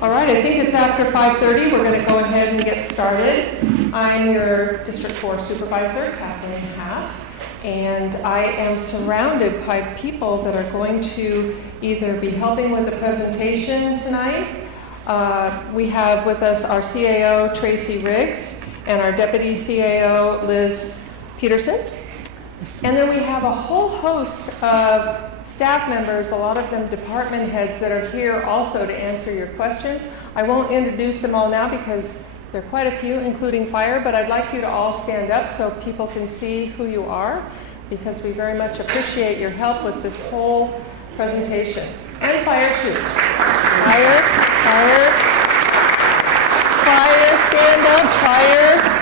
All right, I think it's after 5:30. We're going to go ahead and get started. I'm your District 4 Supervisor, Kathleen Haff, and I am surrounded by people that are going to either be helping with the presentation tonight. We have with us our CAO, Tracy Riggs, and our Deputy CAO, Liz Peterson. And then we have a whole host of staff members, a lot of them department heads, that are here also to answer your questions. I won't introduce them all now because there are quite a few, including fire, but I'd like you to all stand up so people can see who you are, because we very much appreciate your help with this whole presentation. And fire too. Fire, fire, fire, stand up, fire.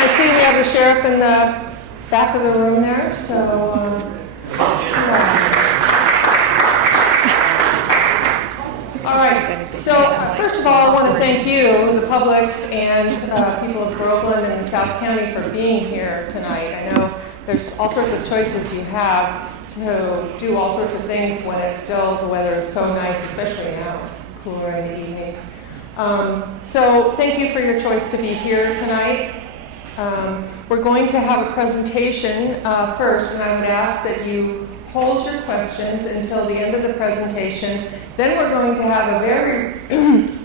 I see we have the sheriff in the back of the room there, so all right, so first of all, I want to thank you, the public, and people of Groveland and the South County for being here tonight. I know there's all sorts of choices you have to do all sorts of things when it's still, the weather is so nice, especially now, it's cooler in the evenings. So thank you for your choice to be here tonight. We're going to have a presentation first, and I would ask that you hold your questions until the end of the presentation. Then we're going to have a very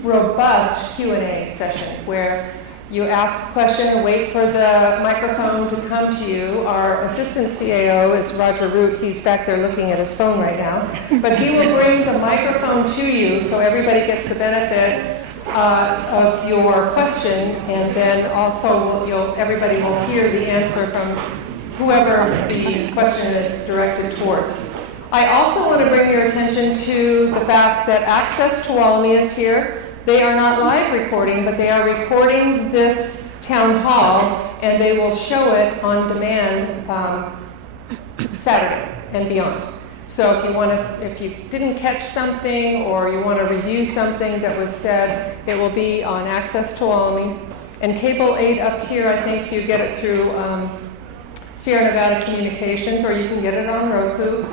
robust Q&A session where you ask a question and wait for the microphone to come to you. Our assistant CAO is Roger Root. He's back there looking at his phone right now. But he will bring the microphone to you so everybody gets the benefit of your question, and then also everybody will hear the answer from whoever the question is directed towards. I also want to bring your attention to the fact that Access Tuolumne is here. They are not live recording, but they are recording this town hall, and they will show it on demand Saturday and beyond. So if you didn't catch something or you want to review something that was said, it will be on Access Tuolumne. And Cable 8 up here, I think you get it through Sierra Nevada Communications, or you can get it on Roku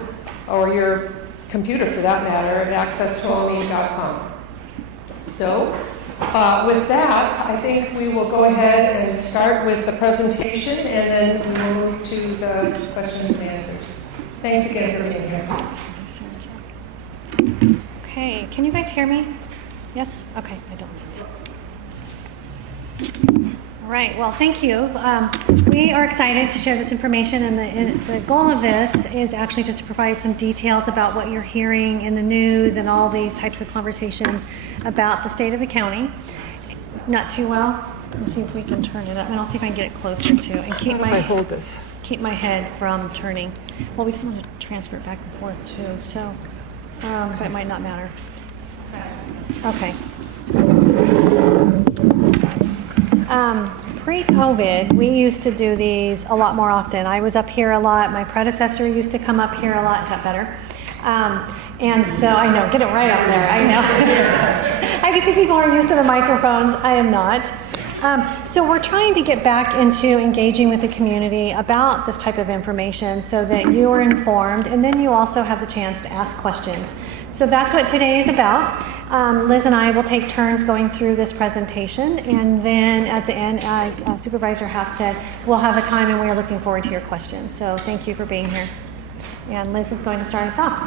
or your computer for that matter at accesstuolumne.com. So with that, I think we will go ahead and start with the presentation, and then we will move to the questions and answers. Thanks again for being here. Okay, can you guys hear me? Yes? Okay, I don't need it. All right, well, thank you. We are excited to share this information, and the goal of this is actually just to provide some details about what you're hearing in the news and all these types of conversations about the state of the county. Not too well. Let's see if we can turn it up, and I'll see if I can get it closer too, and keep my head from turning. Well, we still want to transfer it back and forth too, so but it might not matter. Okay. Pre-COVID, we used to do these a lot more often. I was up here a lot. My predecessor used to come up here a lot. Is that better? And so I know, get it right up there. I know. I can see people are used to the microphones. I am not. So we're trying to get back into engaging with the community about this type of information so that you are informed, and then you also have the chance to ask questions. So that's what today is about. Liz and I will take turns going through this presentation, and then at the end, as Supervisor Haff said, we'll have a time, and we are looking forward to your questions. So thank you for being here. And Liz is going to start us off.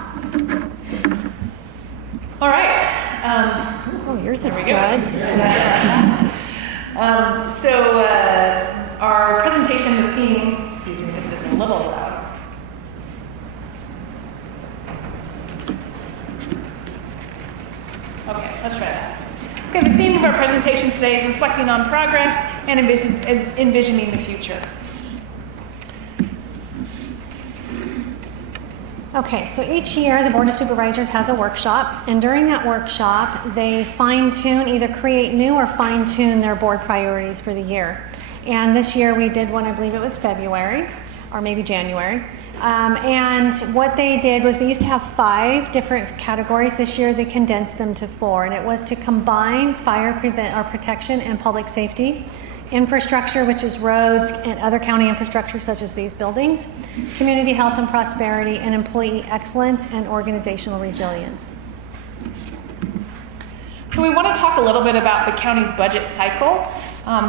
All right. Oh, yours is good. So our presentation theme, excuse me, this is a little loud. Okay, let's try that. Okay, the theme of our presentation today is reflecting on progress and envisioning the future. Okay, so each year the Board of Supervisors has a workshop, and during that workshop they fine-tune, either create new or fine-tune their board priorities for the year. And this year we did one, I believe it was February, or maybe January. And what they did was, we used to have 5 different categories. This year they condensed them to 4, and it was to combine fire protection and public safety, infrastructure, which is roads and other county infrastructure such as these buildings, community health and prosperity, and employee excellence and organizational resilience. So we want to talk a little bit about the county's budget cycle.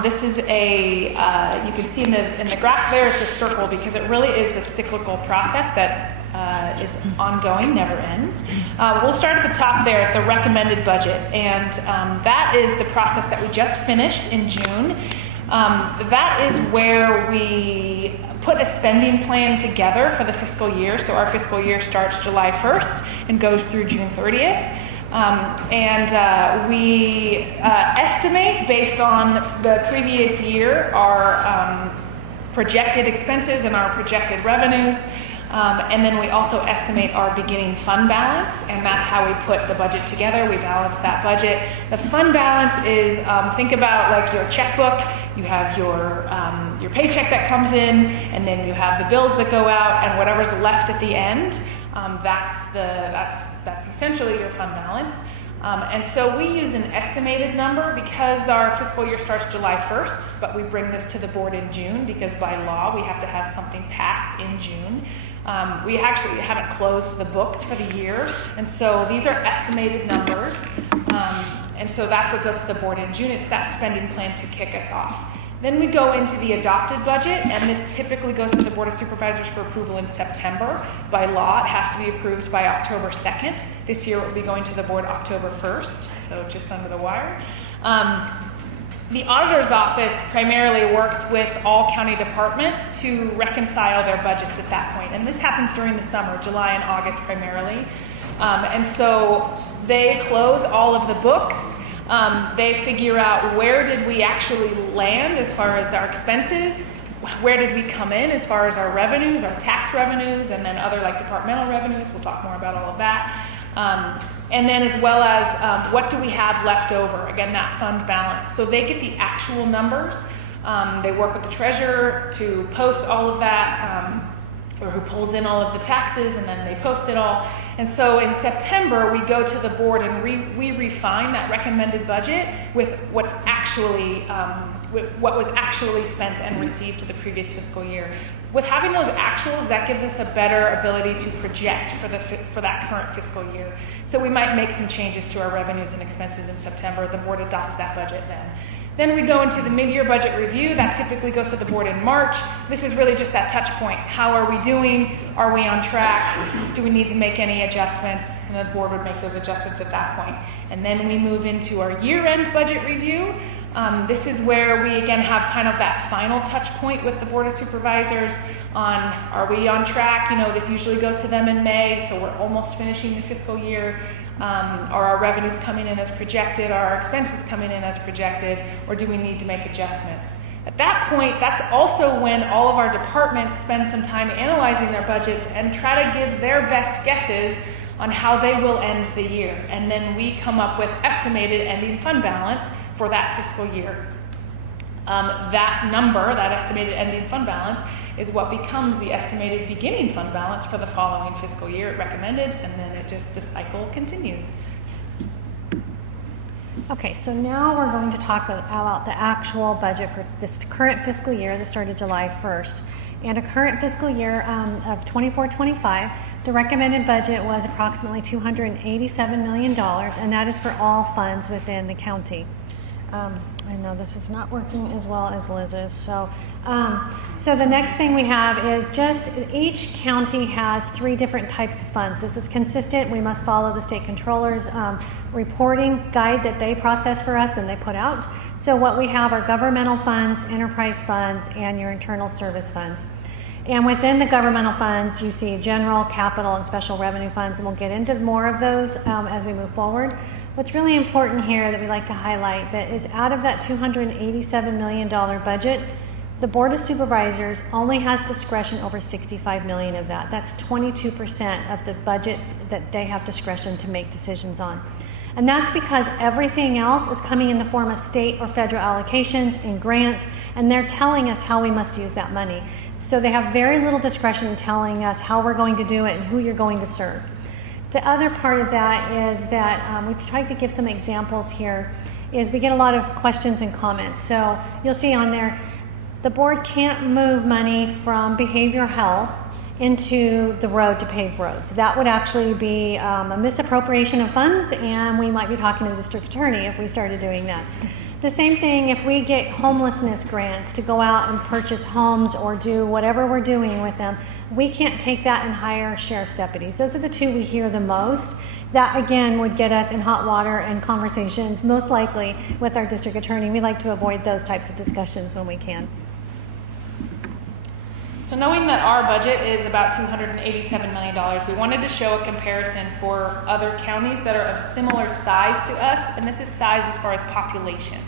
This is a, you can see in the graph there, it's a circle because it really is the cyclical process that is ongoing, never ends. We'll start at the top there at the recommended budget, and that is the process that we just finished in June. That is where we put a spending plan together for the fiscal year. So our fiscal year starts July 1st and goes through June 30th. We estimate based on the previous year our projected expenses and our projected revenues. And then we also estimate our beginning fund balance, and that's how we put the budget together. We balance that budget. The fund balance is, think about like your checkbook. You have your paycheck that comes in, and then you have the bills that go out, and whatever's left at the end. That's essentially your fund balance. And so we use an estimated number because our fiscal year starts July 1st, but we bring this to the board in June because by law we have to have something passed in June. We actually haven't closed the books for the year, and so these are estimated numbers. And so that's what goes to the board in June. It's that spending plan to kick us off. Then we go into the adopted budget, and this typically goes to the Board of Supervisors for approval in September. By law, it has to be approved by October 2nd. This year it will be going to the board October 1st, so just under the wire. The auditor's office primarily works with all county departments to reconcile their budgets at that point. And this happens during the summer, July and August primarily. And so they close all of the books. They figure out where did we actually land as far as our expenses, where did we come in as far as our revenues, our tax revenues, and then other like departmental revenues. We'll talk more about all of that. And then as well as what do we have left over? Again, that fund balance. So they get the actual numbers. They work with the treasurer to post all of that, or who pulls in all of the taxes, and then they post it all. And so in September, we go to the board and we refine that recommended budget with what's actually, what was actually spent and received for the previous fiscal year. With having those actuals, that gives us a better ability to project for that current fiscal year. So we might make some changes to our revenues and expenses in September. The board adopts that budget then. Then we go into the mid-year budget review. That typically goes to the board in March. This is really just that touch point. How are we doing? Are we on track? Do we need to make any adjustments? And the board would make those adjustments at that point. And then we move into our year-end budget review. This is where we again have kind of that final touch point with the Board of Supervisors on, are we on track? You know, this usually goes to them in May, so we're almost finishing the fiscal year. Are our revenues coming in as projected? Are our expenses coming in as projected? Or do we need to make adjustments? At that point, that's also when all of our departments spend some time analyzing their budgets and try to give their best guesses on how they will end the year. And then we come up with estimated ending fund balance for that fiscal year. That number, that estimated ending fund balance, is what becomes the estimated beginning fund balance for the following fiscal year. It recommended, and then the cycle continues. Okay, so now we're going to talk about the actual budget for this current fiscal year that started July 1st. And a current fiscal year of 24-25, the recommended budget was approximately $287 million, and that is for all funds within the county. I know this is not working as well as Liz's. So the next thing we have is just each county has 3 different types of funds. This is consistent. We must follow the state controller's reporting guide that they process for us and they put out. So what we have are governmental funds, enterprise funds, and your internal service funds. And within the governmental funds, you see general, capital, and special revenue funds, and we'll get into more of those as we move forward. What's really important here that we like to highlight that is out of that $287 million budget, the Board of Supervisors only has discretion over $65 million of that. That's 22% of the budget that they have discretion to make decisions on. And that's because everything else is coming in the form of state or federal allocations and grants, and they're telling us how we must use that money. So they have very little discretion in telling us how we're going to do it and who you're going to serve. The other part of that is that we tried to give some examples here, is we get a lot of questions and comments. So you'll see on there, the board can't move money from behavioral health into the road to pave roads. That would actually be a misappropriation of funds, and we might be talking to the district attorney if we started doing that. The same thing if we get homelessness grants to go out and purchase homes or do whatever we're doing with them, we can't take that and hire sheriff's deputies. Those are the two we hear the most. That again would get us in hot water and conversations, most likely with our district attorney. We like to avoid those types of discussions when we can. So knowing that our budget is about $287 million, we wanted to show a comparison for other counties that are of similar size to us, and this is size as far as population.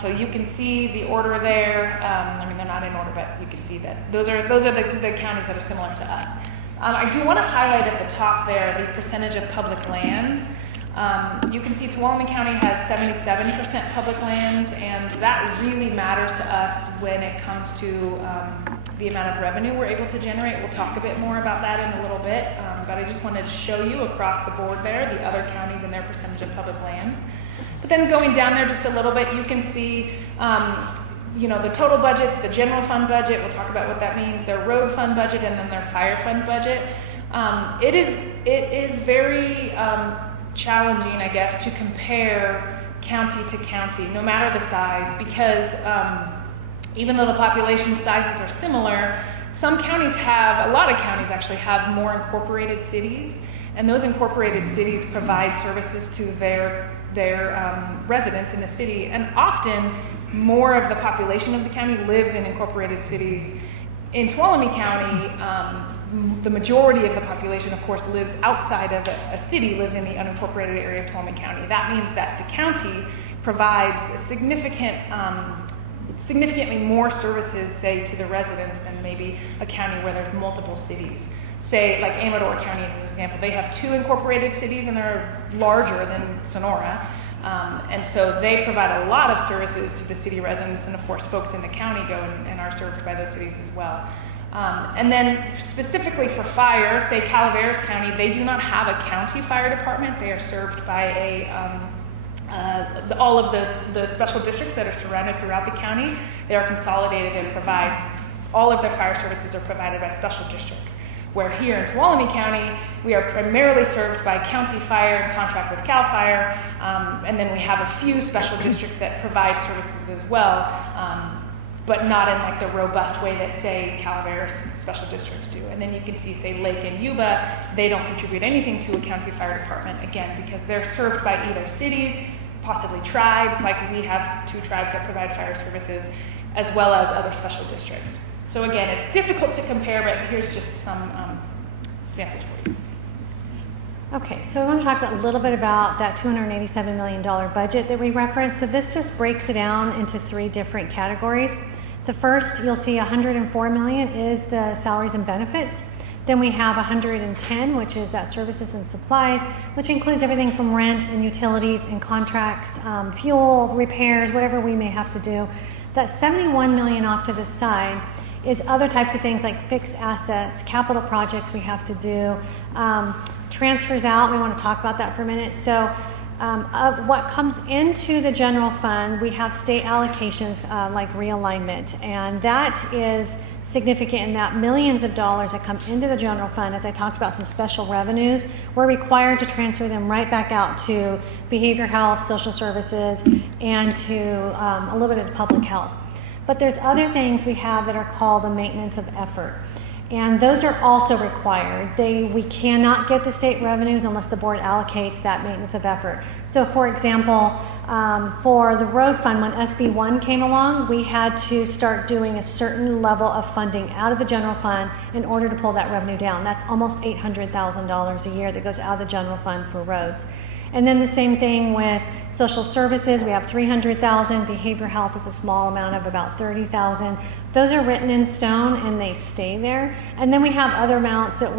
So you can see the order there. I mean, they're not in order, but you can see that those are the counties that are similar to us. I do want to highlight at the top there the percentage of public lands. You can see Tuolumne County has 77% public lands, and that really matters to us when it comes to the amount of revenue we're able to generate. We'll talk a bit more about that in a little bit, but I just wanted to show you across the board there the other counties and their percentage of public lands. But then going down there just a little bit, you can see the total budgets, the general fund budget. We'll talk about what that means, their road fund budget, and then their fire fund budget. It is very challenging, I guess, to compare county to county, no matter the size, because even though the population sizes are similar, a lot of counties actually have more incorporated cities, and those incorporated cities provide services to their residents in the city, and often more of the population of the county lives in incorporated cities. In Tuolumne County, the majority of the population, of course, lives outside of a city, lives in the unincorporated area of Tuolumne County. That means that the county provides a significantly more services, say, to the residents than maybe a county where there's multiple cities. Say, like Amador County, as an example, they have 2 incorporated cities and they're larger than Sonora. And so they provide a lot of services to the city residents, and of course folks in the county go and are served by those cities as well. And then specifically for fire, say Calaveras County, they do not have a county fire department. They are served by all of the special districts that are surrounded throughout the county. They are consolidated and provide, all of their fire services are provided by special districts. Where here in Tuolumne County, we are primarily served by county fire and contract with CAL FIRE, and then we have a few special districts that provide services as well, but not in like the robust way that, say, Calaveras special districts do. And then you can see, say, Lake and Yuba, they don't contribute anything to a county fire department, again, because they're served by either cities, possibly tribes, like we have 2 tribes that provide fire services, as well as other special districts. So again, it's difficult to compare, but here's just some examples for you. Okay, so I want to talk a little bit about that $287 million budget that we referenced. So this just breaks it down into 3 different categories. The first, you'll see $104 million is the salaries and benefits. Then we have $110, which is that services and supplies, which includes everything from rent and utilities and contracts, fuel, repairs, whatever we may have to do. That $71 million off to the side is other types of things like fixed assets, capital projects we have to do, transfers out. We want to talk about that for a minute. So what comes into the general fund, we have state allocations like realignment, and that is significant in that millions of dollars that come into the general fund. As I talked about, some special revenues, we're required to transfer them right back out to behavioral health, social services, and to a little bit of public health. But there's other things we have that are called the maintenance of effort. And those are also required. We cannot get the state revenues unless the board allocates that maintenance of effort. So for example, for the road fund, when SB1 came along, we had to start doing a certain level of funding out of the general fund in order to pull that revenue down. That's almost $800,000 a year that goes out of the general fund for roads. And then the same thing with social services. We have $300,000. Behavioral health is a small amount of about $30,000. Those are written in stone and they stay there. And then we have other amounts that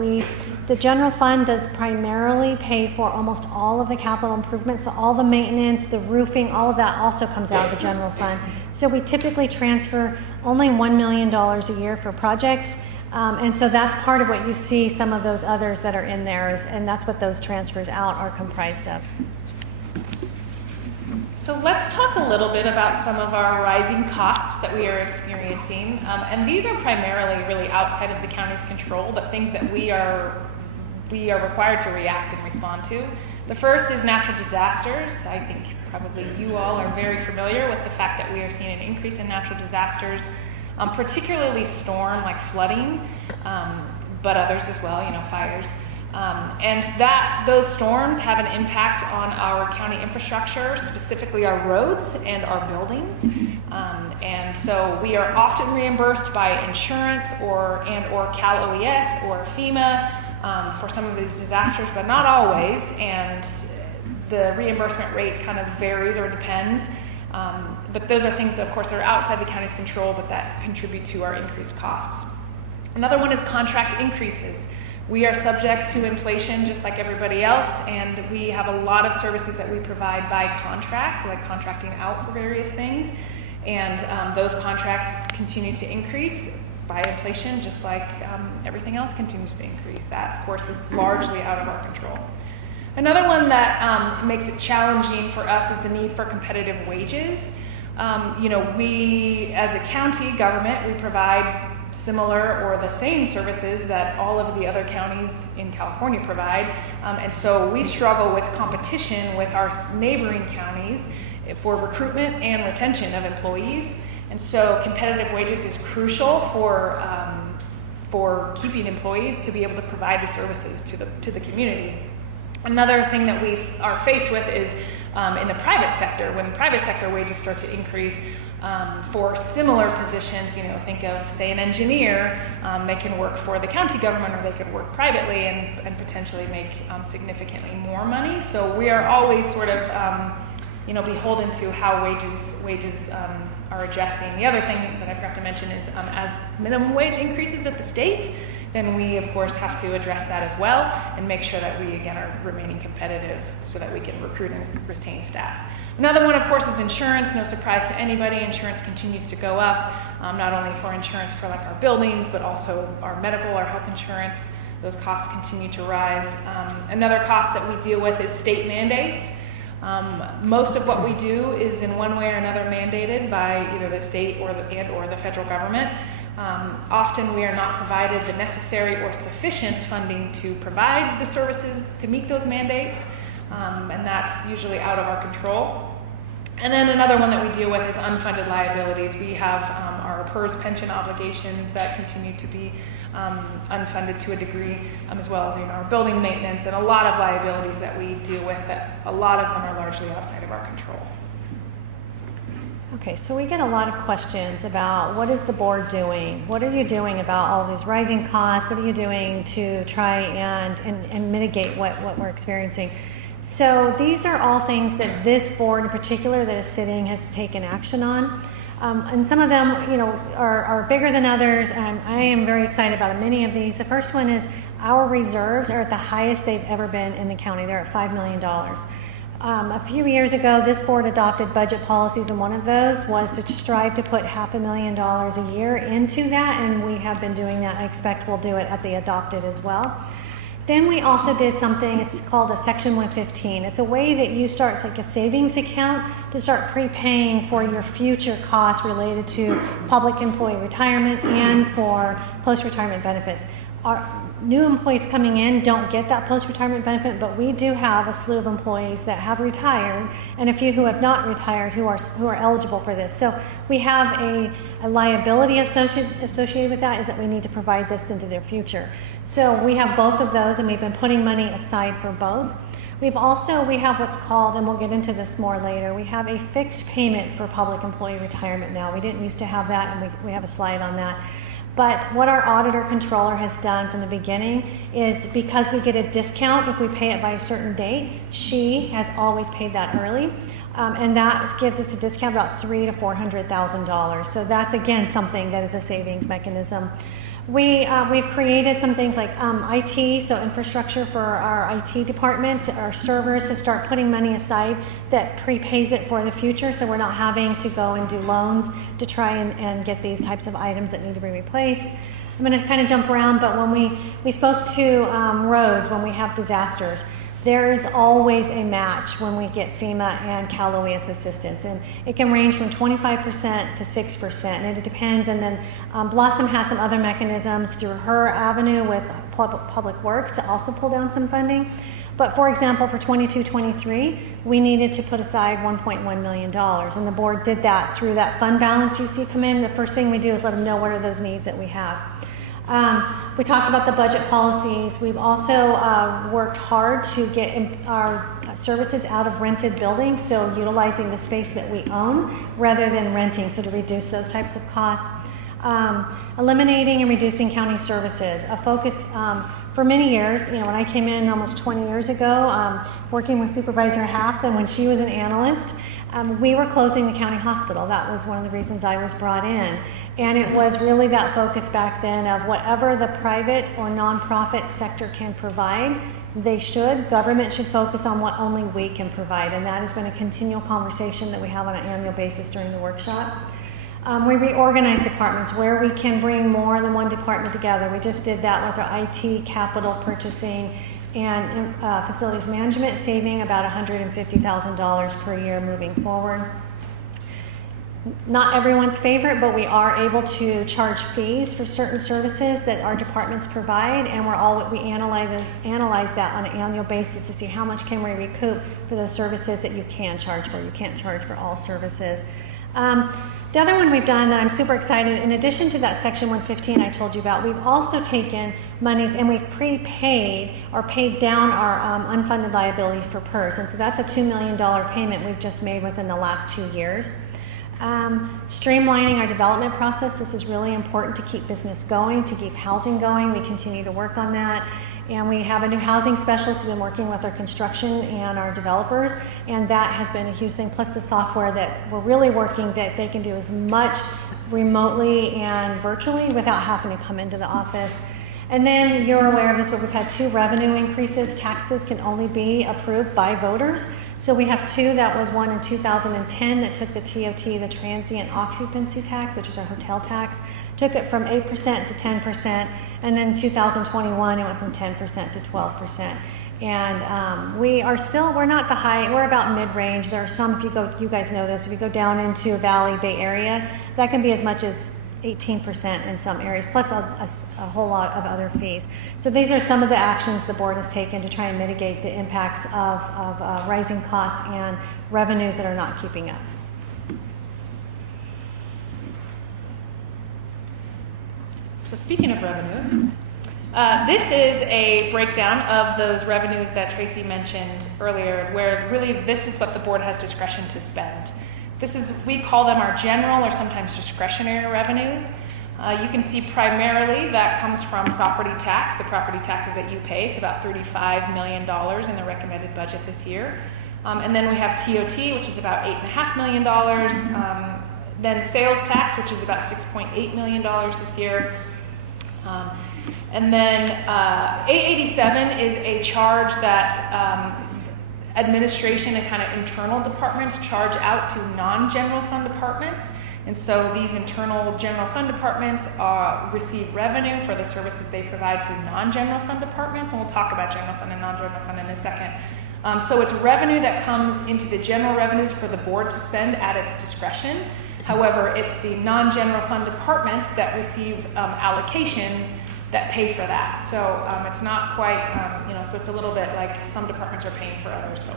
the general fund does primarily pay for almost all of the capital improvements. So all the maintenance, the roofing, all of that also comes out of the general fund. So we typically transfer only $1 million a year for projects. And so that's part of what you see some of those others that are in there, and that's what those transfers out are comprised of. So let's talk a little bit about some of our rising costs that we are experiencing. And these are primarily really outside of the county's control, but things that we are required to react and respond to. The first is natural disasters. I think probably you all are very familiar with the fact that we are seeing an increase in natural disasters, particularly storm like flooding, but others as well, fires. And those storms have an impact on our county infrastructure, specifically our roads and our buildings. And so we are often reimbursed by insurance or Cal OES or FEMA for some of these disasters, but not always. And the reimbursement rate kind of varies or depends. But those are things that, of course, are outside the county's control, but that contribute to our increased costs. Another one is contract increases. We are subject to inflation just like everybody else, and we have a lot of services that we provide by contract, like contracting out for various things, and those contracts continue to increase by inflation, just like everything else continues to increase. That, of course, is largely out of our control. Another one that makes it challenging for us is the need for competitive wages. We, as a county government, we provide similar or the same services that all of the other counties in California provide. And so we struggle with competition with our neighboring counties for recruitment and retention of employees. And so competitive wages is crucial for keeping employees to be able to provide the services to the community. Another thing that we are faced with is in the private sector. When private sector wages start to increase, for similar positions, think of, say, an engineer, they can work for the county government or they could work privately and potentially make significantly more money. So we are always sort of, beholden to how wages are adjusting. The other thing that I forgot to mention is as minimum wage increases at the state, then we, of course, have to address that as well and make sure that we, again, are remaining competitive so that we can recruit and retain staff. Another one, of course, is insurance. No surprise to anybody, insurance continues to go up, not only for insurance for like our buildings, but also our medical, our health insurance. Those costs continue to rise. Another cost that we deal with is state mandates. Most of what we do is in one way or another mandated by either the state or the federal government. Often we are not provided the necessary or sufficient funding to provide the services to meet those mandates. And that's usually out of our control. And then another one that we deal with is unfunded liabilities. We have our PERS pension obligations that continue to be unfunded to a degree, as well as our building maintenance and a lot of liabilities that we deal with that a lot of them are largely outside of our control. Okay, so we get a lot of questions about what is the board doing? What are you doing about all these rising costs? What are you doing to try and mitigate what we're experiencing? So these are all things that this board in particular that is sitting has taken action on. And some of them, are bigger than others. I am very excited about many of these. The first one is our reserves are at the highest they've ever been in the county. They're at $5 million. A few years ago, this board adopted budget policies, and one of those was to strive to put $500,000 a year into that, and we have been doing that. I expect we'll do it at the adopted as well. Then we also did something, it's called a Section 115. It's a way that you start, it's like a savings account to start prepaying for your future costs related to public employee retirement and for post-retirement benefits. Our new employees coming in don't get that post-retirement benefit, but we do have a slew of employees that have retired and a few who have not retired who are eligible for this. So we have a liability associated with that, is that we need to provide this into their future. So we have both of those, and we've been putting money aside for both. We have what's called, and we'll get into this more later, we have a fixed payment for public employee retirement now. We didn't used to have that, and we have a slide on that. But what our auditor controller has done from the beginning is, because we get a discount if we pay it by a certain date, she has always paid that early. And that gives us a discount about $300,000 to $400,000. So that's, again, something that is a savings mechanism. We've created some things like IT, so infrastructure for our IT department, our servers, to start putting money aside that prepays it for the future, so we're not having to go and do loans to try and get these types of items that need to be replaced. I'm going to kind of jump around, but when we spoke to roads, when we have disasters, there is always a match when we get FEMA and Cal OES assistance, and it can range from 25% to 6%, and it depends. And then Blossom has some other mechanisms through her avenue with Public Works to also pull down some funding. But for example, for 22-23, we needed to put aside $1.1 million, and the board did that through that fund balance you see come in. The first thing we do is let them know what are those needs that we have. We talked about the budget policies. We've also worked hard to get our services out of rented buildings, so utilizing the space that we own rather than renting, so to reduce those types of costs. Eliminating and reducing county services, a focus for many years. When I came in almost 20 years ago, working with Supervisor Haff, and when she was an analyst, we were closing the county hospital. That was one of the reasons I was brought in. And it was really that focus back then of whatever the private or nonprofit sector can provide, government should focus on what only we can provide. And that has been a continual conversation that we have on an annual basis during the workshop. We reorganize departments where we can bring more than one department together. We just did that with our IT, capital purchasing, and facilities management, saving about $150,000 per year moving forward. Not everyone's favorite, but we are able to charge fees for certain services that our departments provide, and we analyze that on an annual basis to see how much can we recoup for those services that you can charge for. You can't charge for all services. The other one we've done that I'm super excited, in addition to that Section 115 I told you about, we've also taken monies and we've prepaid or paid down our unfunded liability for PERS. And so that's a $2 million payment we've just made within the last 2 years. Streamlining our development process. This is really important to keep business going, to keep housing going. We continue to work on that. And we have a new housing specialist who's been working with our construction and our developers, and that has been a huge thing, plus the software that we're really working that they can do as much remotely and virtually without having to come into the office. And then you're aware of this, but we've had 2 revenue increases. Taxes can only be approved by voters. So we have 2. That was one in 2010 that took the TOT, the transient occupancy tax, which is our hotel tax, took it from 8% to 10%, and then 2021 it went from 10% to 12%. And we're not the high, we're about mid-range. There are some, you guys know this, if you go down into Valley, Bay Area, that can be as much as 18% in some areas, plus a whole lot of other fees. So these are some of the actions the board has taken to try and mitigate the impacts of rising costs and revenues that are not keeping up. So speaking of revenues, this is a breakdown of those revenues that Tracy mentioned earlier, where really this is what the board has discretion to spend. We call them our general or sometimes discretionary revenues. You can see primarily that comes from property tax, the property taxes that you pay. It's about $35 million in the recommended budget this year. And then we have TOT, which is about $8.5 million. Then sales tax, which is about $6.8 million this year. And then 887 is a charge that administration and kind of internal departments charge out to non-general fund departments. And so these internal general fund departments receive revenue for the services they provide to non-general fund departments. And we'll talk about general fund and non-general fund in a second. So it's revenue that comes into the general revenues for the board to spend at its discretion. However, it's the non-general fund departments that receive allocations that pay for that. So it's not quite, so it's a little bit like some departments are paying for others. So.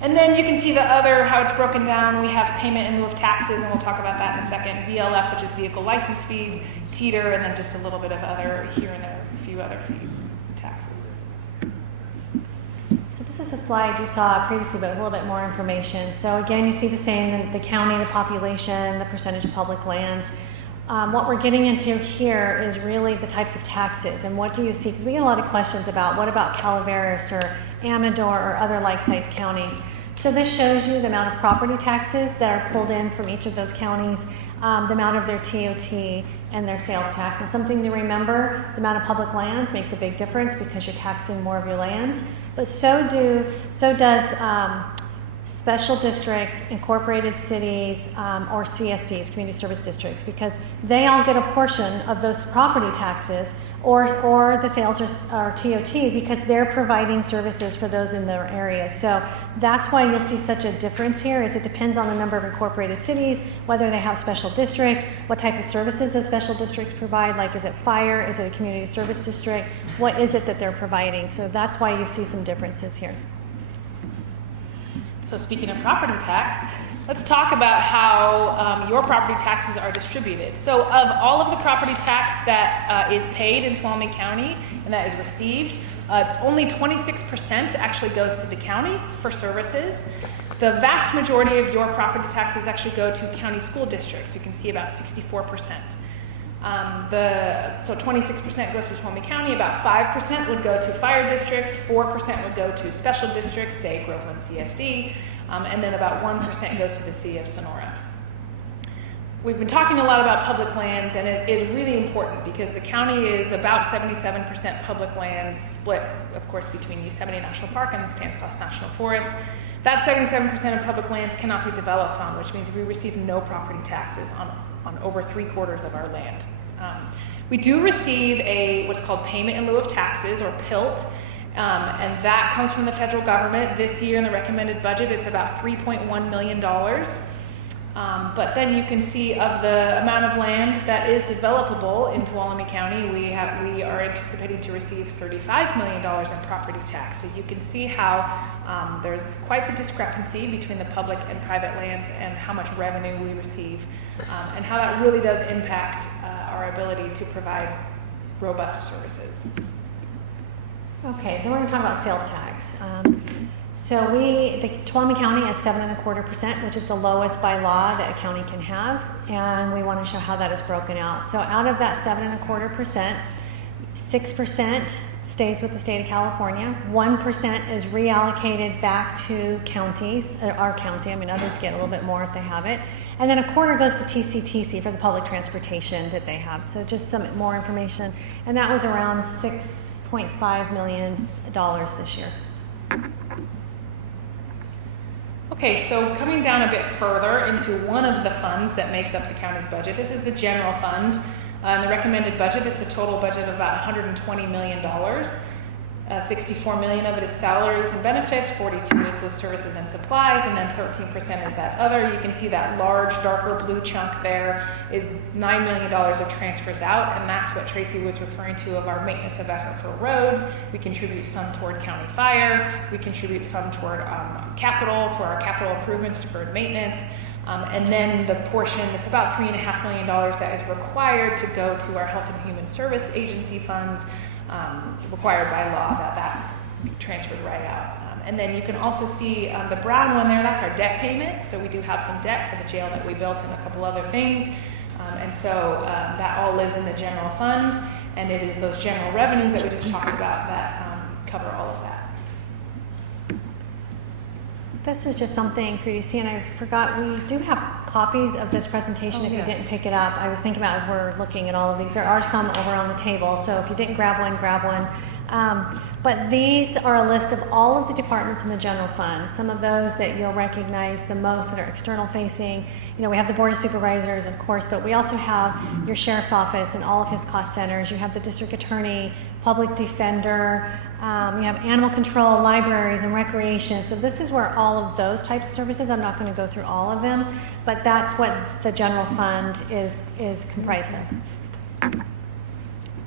And then you can see the other, how it's broken down. We have payment in lieu of taxes, and we'll talk about that in a second. VLF, which is vehicle license fees, teeter, and then just a little bit of other here and there, a few other fees, taxes. So this is a slide you saw previously, but a little bit more information. So again, you see the same, the county, the population, the percentage of public lands. What we're getting into here is really the types of taxes, and what do you see? Because we get a lot of questions about what about Calaveras or Amador or other like-sized counties. So this shows you the amount of property taxes that are pulled in from each of those counties, the amount of their TOT and their sales tax. And something to remember, the amount of public lands makes a big difference because you're taxing more of your lands, but so does special districts, incorporated cities, or CSDs, community service districts, because they all get a portion of those property taxes, or the sales or TOT, because they're providing services for those in their area. So that's why you'll see such a difference here, is it depends on the number of incorporated cities, whether they have special districts, what type of services those special districts provide, like is it fire, is it a community service district, what is it that they're providing. So that's why you see some differences here. So speaking of property tax, let's talk about how your property taxes are distributed. So of all of the property tax that is paid in Tuolumne County and that is received, only 26% actually goes to the county for services. The vast majority of your property taxes actually go to county school districts. You can see about 64%. So 26% goes to Tuolumne County, about 5% would go to fire districts, 4% would go to special districts, say Groveland CSD, and then about 1% goes to the city of Sonora. We've been talking a lot about public lands, and it is really important because the county is about 77% public lands, split, of course, between Yosemite National Park and the Stanislaus National Forest. That 77% of public lands cannot be developed on, which means we receive no property taxes on over 3/4 of our land. We do receive what's called payment in lieu of taxes, or PILT, and that comes from the federal government. This year in the recommended budget, it's about $3.1 million. But then you can see of the amount of land that is developable in Tuolumne County, we are anticipating to receive $35 million in property tax. So you can see how there's quite the discrepancy between the public and private lands and how much revenue we receive, and how that really does impact our ability to provide robust services. Okay, then we're going to talk about sales tax. So the Tuolumne County has 7.25%, which is the lowest by law that a county can have, and we want to show how that is broken out. So out of that 7.25%, 6% stays with the state of California, 1% is reallocated back to counties, our county. I mean, others get a little bit more if they have it, and then 1/4 goes to TCTC for the public transportation that they have. So just some more information, and that was around $6.5 million this year. Okay, so coming down a bit further into one of the funds that makes up the county's budget, this is the general fund. In the recommended budget, it's a total budget of about $120 million. 64 million of it is salaries and benefits, 42 is those services and supplies, and then 13% is that other. You can see that large, darker blue chunk there is $9 million of transfers out, and that's what Tracy was referring to of our maintenance of effort for roads. We contribute some toward county fire, we contribute some toward capital for our capital improvements, deferred maintenance, and then the portion, it's about $3.5 million that is required to go to our Health and Human Service Agency funds, required by law that be transferred right out. And then you can also see the brown one there, that's our debt payment. So we do have some debt for the jail that we built and a couple other things. And so that all lives in the general fund, and it is those general revenues that we just talked about that cover all of that. This is just something for you to see, and I forgot, we do have copies of this presentation if you didn't pick it up. I was thinking about as we're looking at all of these, there are some over on the table, so if you didn't grab one, grab one. But these are a list of all of the departments in the general fund. Some of those that you'll recognize the most that are external facing. You know, we have the Board of Supervisors, of course, but we also have your sheriff's office and all of his cost centers. You have the district attorney, public defender, you have animal control, libraries, and recreation. So this is where all of those types of services, I'm not going to go through all of them, but that's what the general fund is comprised of.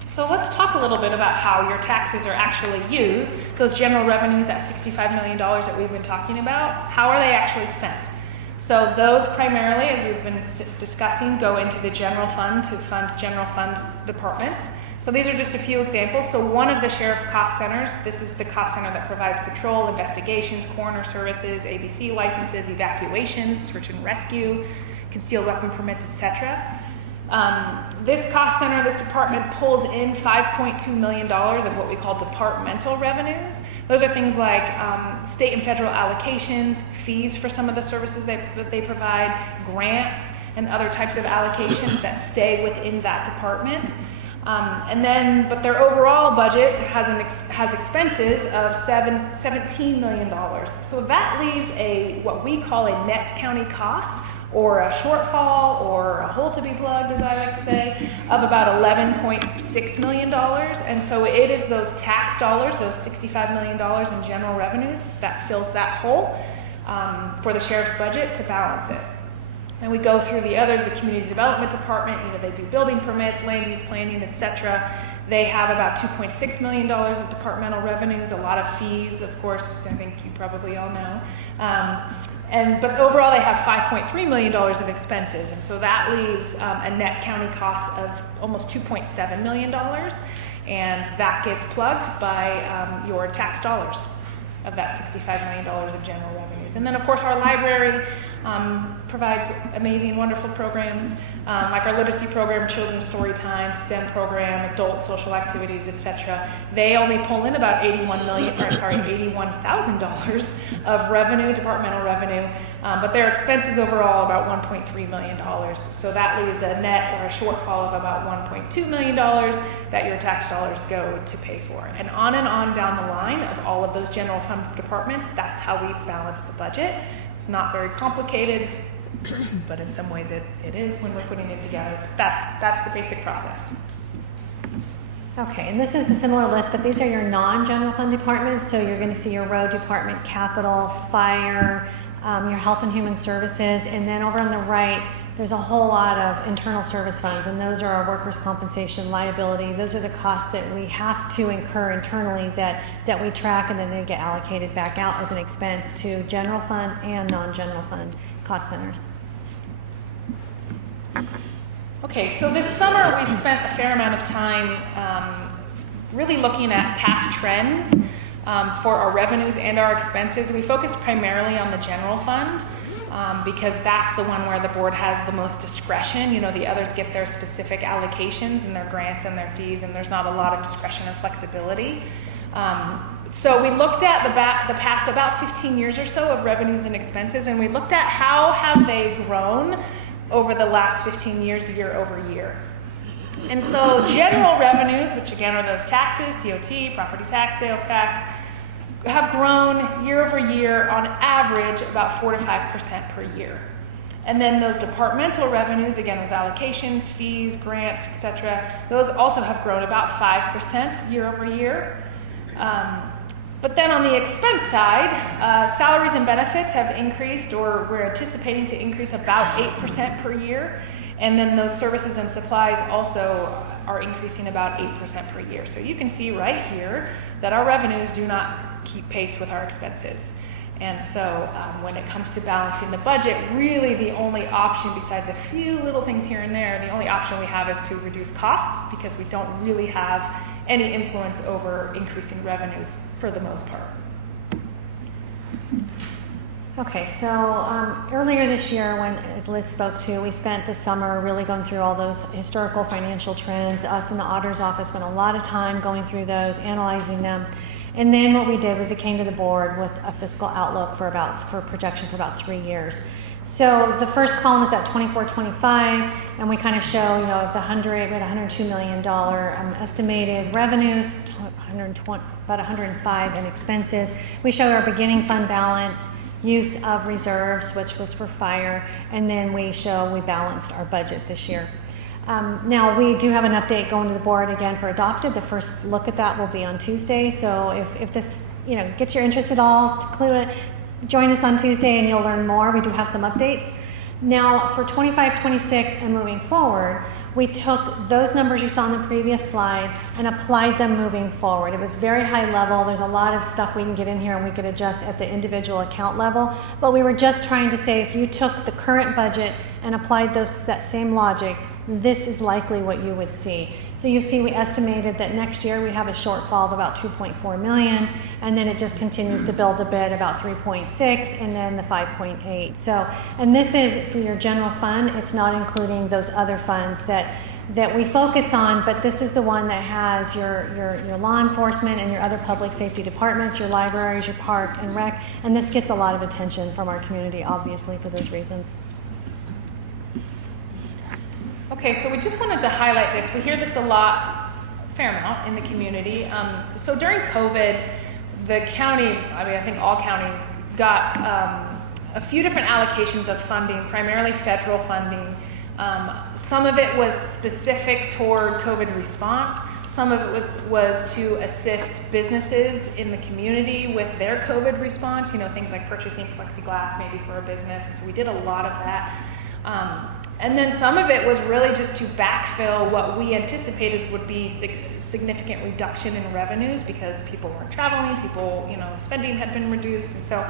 So let's talk a little bit about how your taxes are actually used. Those general revenues, that $65 million that we've been talking about, how are they actually spent? So those primarily, as we've been discussing, go into the general fund to fund general fund departments. So these are just a few examples. So one of the sheriff's cost centers, this is the cost center that provides patrol, investigations, coroner services, ABC licenses, evacuations, search and rescue, concealed weapon permits, etc. This cost center, this department pulls in $5.2 million of what we call departmental revenues. Those are things like state and federal allocations, fees for some of the services that they provide, grants, and other types of allocations that stay within that department. But their overall budget has expenses of $17 million. So that leaves what we call a net county cost, or a shortfall, or a hole to be plugged, as I like to say, of about $11.6 million. And so it is those tax dollars, those $65 million in general revenues, that fills that hole for the sheriff's budget to balance it. And we go through the others, the community development department, they do building permits, land use planning, etc. They have about $2.6 million of departmental revenues, a lot of fees, of course, I think you probably all know. But overall, they have $5.3 million of expenses, and so that leaves a net county cost of almost $2.7 million, and that gets plugged by your tax dollars of that $65 million of general revenues. And then, of course, our library provides amazing, wonderful programs, like our literacy program, children's story time, STEM program, adult social activities, etc. They only pull in about $81,000 of revenue, departmental revenue, but their expenses overall about $1.3 million. So that leaves a net or a shortfall of about $1.2 million that your tax dollars go to pay for. And on down the line of all of those general fund departments, that's how we balance the budget. It's not very complicated, but in some ways it is when we're putting it together. That's the basic process. Okay, and this is a similar list, but these are your non-general fund departments. So you're going to see your road department, capital, fire, your health and human services, and then over on the right, there's a whole lot of internal service funds, and those are our workers' compensation, liability. Those are the costs that we have to incur internally that we track, and then they get allocated back out as an expense to general fund and non-general fund cost centers. Okay, so this summer we spent a fair amount of time really looking at past trends for our revenues and our expenses. We focused primarily on the general fund because that's the one where the board has the most discretion. The others get their specific allocations and their grants and their fees, and there's not a lot of discretion or flexibility. So we looked at the past about 15 years or so of revenues and expenses, and we looked at how have they grown over the last 15 years, year over year. And so general revenues, which again are those taxes, TOT, property tax, sales tax, have grown year over year on average about 4 to 5% per year. And then those departmental revenues, again, those allocations, fees, grants, etc., those also have grown about 5% year over year. But then on the expense side, salaries and benefits have increased, or we're anticipating to increase about 8% per year. And then those services and supplies also are increasing about 8% per year. So you can see right here that our revenues do not keep pace with our expenses. And so when it comes to balancing the budget, really the only option, besides a few little things here and there, the only option we have is to reduce costs, because we don't really have any influence over increasing revenues for the most part. Okay, so earlier this year, when, as Liz spoke to, we spent the summer really going through all those historical financial trends. Us in the auditor's office spent a lot of time going through those, analyzing them. And then what we did was it came to the board with a fiscal outlook for projection for about 3 years. So the first column is at 24-25, and we kind of show, of the we had $102 million estimated revenues, about 105 in expenses. We show our beginning fund balance, use of reserves, which was for fire, and then we balanced our budget this year. Now we do have an update going to the board again for adopted. The first look at that will be on Tuesday. So if this gets your interest at all, join us on Tuesday and you'll learn more. We do have some updates. Now for 25-26 and moving forward, we took those numbers you saw on the previous slide and applied them moving forward. It was very high level. There's a lot of stuff we can get in here and we could adjust at the individual account level. But we were just trying to say if you took the current budget and applied that same logic, this is likely what you would see. So you see we estimated that next year we have a shortfall of about 2.4 million, and then it just continues to build a bit, about 3.6, and then the 5.8. So, and this is for your general fund. It's not including those other funds that we focus on, but this is the one that has your law enforcement and your other public safety departments, your libraries, your park and rec, and this gets a lot of attention from our community, obviously, for those reasons. Okay, so we just wanted to highlight this. We hear this a lot, a fair amount in the community. So during COVID, the county, I think all counties, got a few different allocations of funding, primarily federal funding. Some of it was specific toward COVID response. Some of it was to assist businesses in the community with their COVID response, things like purchasing plexiglass maybe for a business. And so we did a lot of that. And then some of it was really just to backfill what we anticipated would be significant reduction in revenues because people weren't traveling, spending had been reduced. And so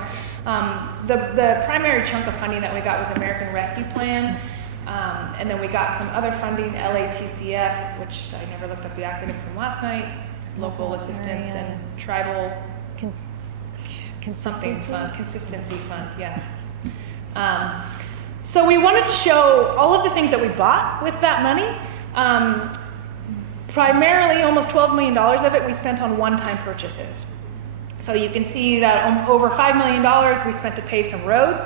the primary chunk of funding that we got was American Rescue Plan. And then we got some other funding, LATCF, which I never looked up the acronym from last night, Local Assistance and Tribal Consistency Fund, yeah. So we wanted to show all of the things that we bought with that money. Primarily, almost $12 million of it we spent on one-time purchases. So you can see that over $5 million we spent to pave some roads.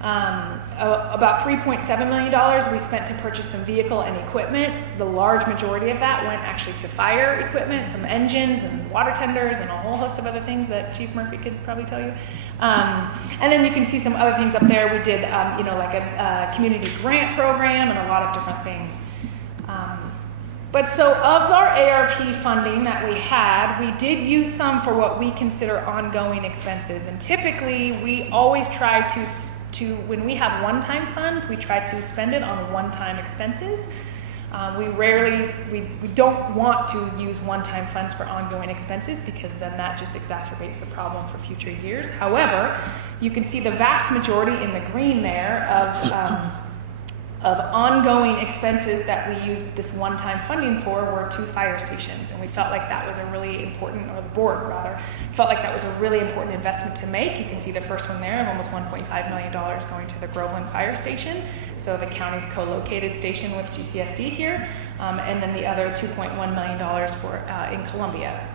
About $3.7 million we spent to purchase some vehicle and equipment. The large majority of that went actually to fire equipment, some engines and water tenders and a whole host of other things that Chief Murphy could probably tell you. And then you can see some other things up there. We did, like a community grant program and a lot of different things. But so of our ARP funding that we had, we did use some for what we consider ongoing expenses. And typically, we always try to when we have one-time funds, we try to spend it on one-time expenses. We don't want to use one-time funds for ongoing expenses because then that just exacerbates the problem for future years. However, you can see the vast majority in the green there of ongoing expenses that we used this one-time funding for were 2 fire stations. And we felt like that was a really important, or the board rather, felt like that was a really important investment to make. You can see the first one there of almost $1.5 million going to the Groveland Fire Station. So the county's co-located station with GCSD here. And then the other $2.1 million for in Columbia.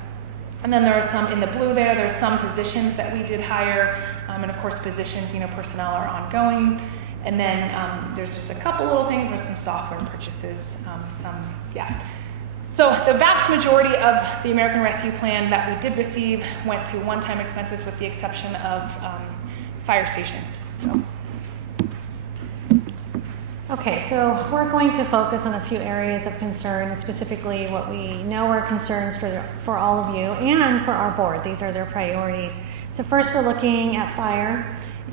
And then there are some in the blue there. There's some positions that we did hire. And of course positions, personnel are ongoing. And then there's just a couple little things with some software purchases, So the vast majority of the American Rescue Plan that we did receive went to one-time expenses with the exception of fire stations. So. Okay, so we're going to focus on a few areas of concern, specifically what we know are concerns for all of you and for our board. These are their priorities. So first we're looking at fire.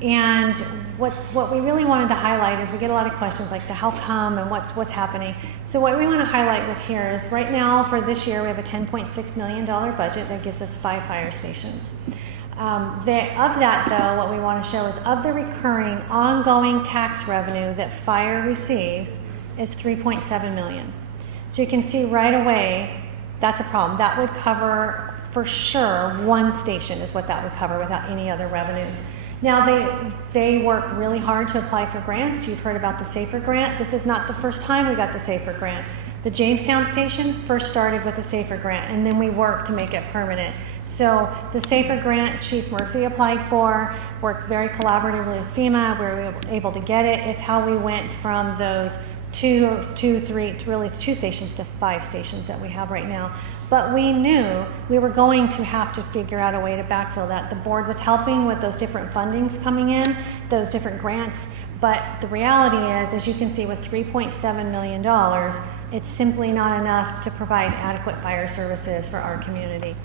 And what we really wanted to highlight is we get a lot of questions like the how come and what's happening. So what we want to highlight with here is right now for this year we have a $10.6 million budget that gives us 5 fire stations. Of that though, what we want to show is of the recurring ongoing tax revenue that fire receives is $3.7 million. So you can see right away that's a problem. That would cover for sure 1 station is what that would cover without any other revenues. Now, they work really hard to apply for grants. You've heard about the SAFER grant. This is not the first time we got the SAFER grant. The Jamestown station first started with the SAFER grant, and then we worked to make it permanent. So the SAFER grant Chief Murphy applied for, worked very collaboratively with FEMA. We were able to get it. It's how we went from those 2 stations to 5 stations that we have right now. But we knew we were going to have to figure out a way to backfill that. The board was helping with those different fundings coming in, those different grants. But the reality is, as you can see, with $3.7 million, it's simply not enough to provide adequate fire services for our community.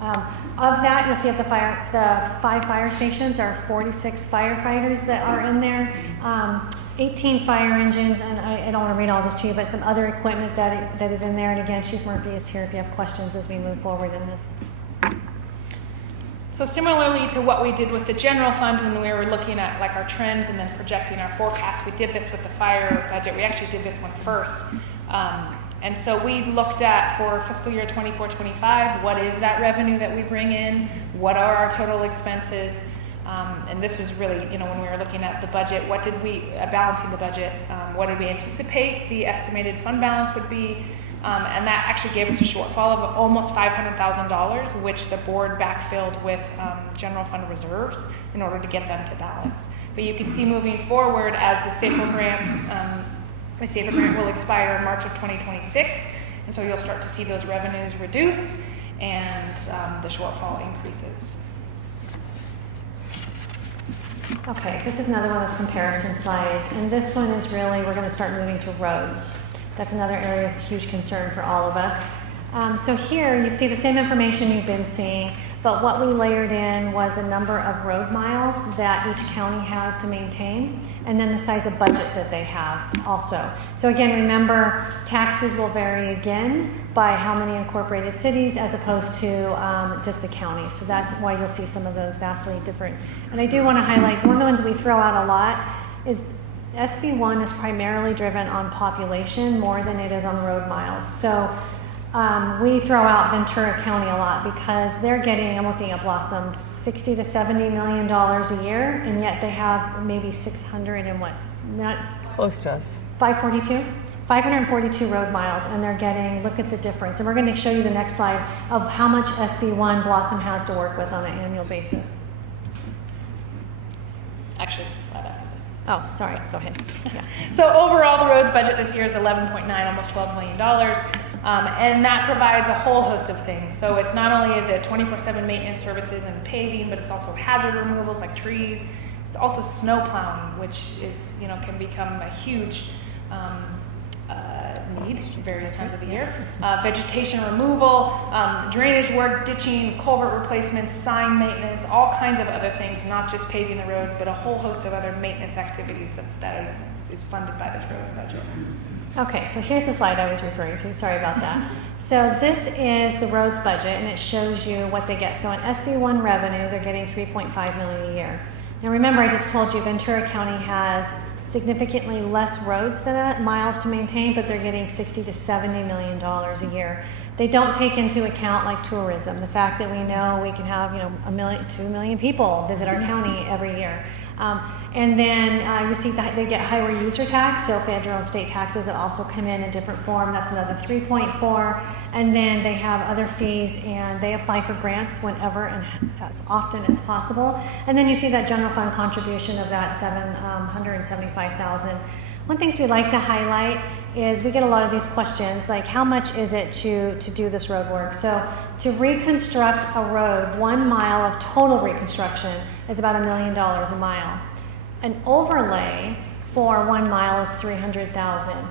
Of that, you'll see at the 5 fire stations, there are 46 firefighters that are in there, 18 fire engines, and I don't want to read all this to you, but some other equipment that is in there. And again, Chief Murphy is here if you have questions as we move forward in this. So similarly to what we did with the general fund when we were looking at like our trends and then projecting our forecast, we did this with the fire budget. We actually did this one first. And so we looked at for fiscal year 24-25, what is that revenue that we bring in? What are our total expenses? And this was really, when we were looking at the budget, what did we, balancing the budget, what did we anticipate the estimated fund balance would be? And that actually gave us a shortfall of almost $500,000, which the board backfilled with general fund reserves in order to get them to balance. But you can see moving forward as the SAFER grant The SAFER grant will expire in March of 2026, and so you'll start to see those revenues reduce and the shortfall increases. Okay, this is another one of those comparison slides, and this one is really, we're going to start moving to roads. That's another area of huge concern for all of us. So here you see the same information you've been seeing, but what we layered in was a number of road miles that each county has to maintain, and then the size of budget that they have also. So again, remember, taxes will vary again by how many incorporated cities as opposed to just the county. So that's why you'll see some of those vastly different. And I do want to highlight, one of the ones we throw out a lot is SB1 is primarily driven on population more than it is on road miles. So we throw out Ventura County a lot because they're getting, I'm looking at Blossom, $60 to $70 million a year, and yet they have maybe 600 and what? Not Close to us. 542 road miles, and they're getting, look at the difference. And we're going to show you the next slide of how much SB1 Blossom has to work with on an annual basis. Actually, it's a slide after this. Oh, sorry, go ahead. Yeah. So overall, the roads budget this year is 11.9, almost $12 million. And that provides a whole host of things. So it's not only is it 24/7 maintenance services and paving, but it's also hazard removals like trees. It's also snow plowing, which is, can become a huge need various times of the year. Vegetation removal, drainage work, ditching, culvert replacements, sign maintenance, all kinds of other things, not just paving the roads, but a whole host of other maintenance activities that is funded by this roads budget. Okay, so here's the slide I was referring to. Sorry about that. So this is the roads budget, and it shows you what they get. So on SB1 revenue, they're getting $3.5 million a year. Now remember, I just told you Ventura County has significantly less roads than that, miles to maintain, but they're getting $60 to $70 million a year. They don't take into account like tourism, the fact that we know we can have 2 million people visit our county every year. And then you see that they get highway user tax, so federal and state taxes that also come in different form. That's another 3.4. And then they have other fees, and they apply for grants whenever and as often as possible. And then you see that general fund contribution of that $775,000. One thing we like to highlight is we get a lot of these questions like, how much is it to do this road work? So to reconstruct a road, 1 mile of total reconstruction is about $1 million a mile. An overlay for 1 mile is $300,000.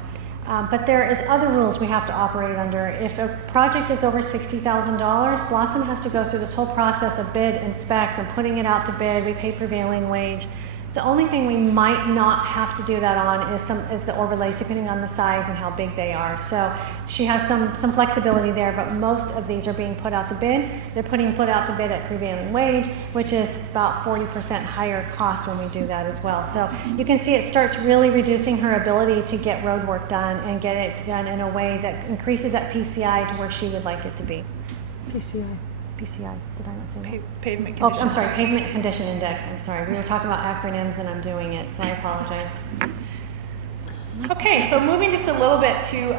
But there is other rules we have to operate under. If a project is over $60,000, Blossom has to go through this whole process of bid and specs and putting it out to bid. We pay prevailing wage. The only thing we might not have to do that on is the overlays, depending on the size and how big they are. So she has some flexibility there, but most of these are being put out to bid. They're put out to bid at prevailing wage, which is about 40% higher cost when we do that as well. So you can see it starts really reducing her ability to get road work done and get it done in a way that increases that PCI to where she would like it to be. PCI, did I not say that? Pavement Oh, condition. I'm sorry, Pavement Condition Index. I'm sorry. We were talking about acronyms and I'm doing it, so I apologize. Okay, so moving just a little bit to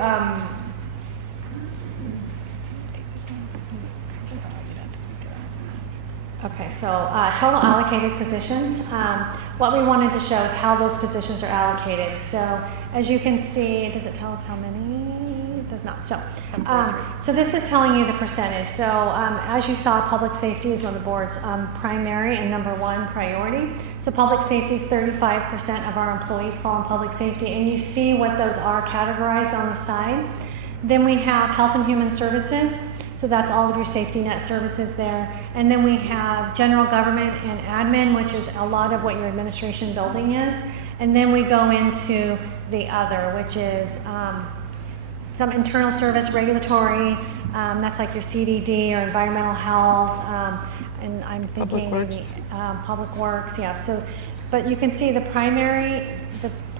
Okay, so total allocated positions. What we wanted to show is how those positions are allocated. So as you can see, does it tell us how many? It does not. So this is telling you the percentage. So as you saw, public safety is one of the board's primary and number 1 priority. So public safety, 35% of our employees fall in public safety, and you see what those are categorized on the side. Then we have health and human services. So that's all of your safety net services there. And then we have general government and admin, which is a lot of what your administration building is. And then we go into the other, which is some internal service, regulatory, that's like your CDD or environmental health, and I'm thinking maybe public works, yeah. So, but you can see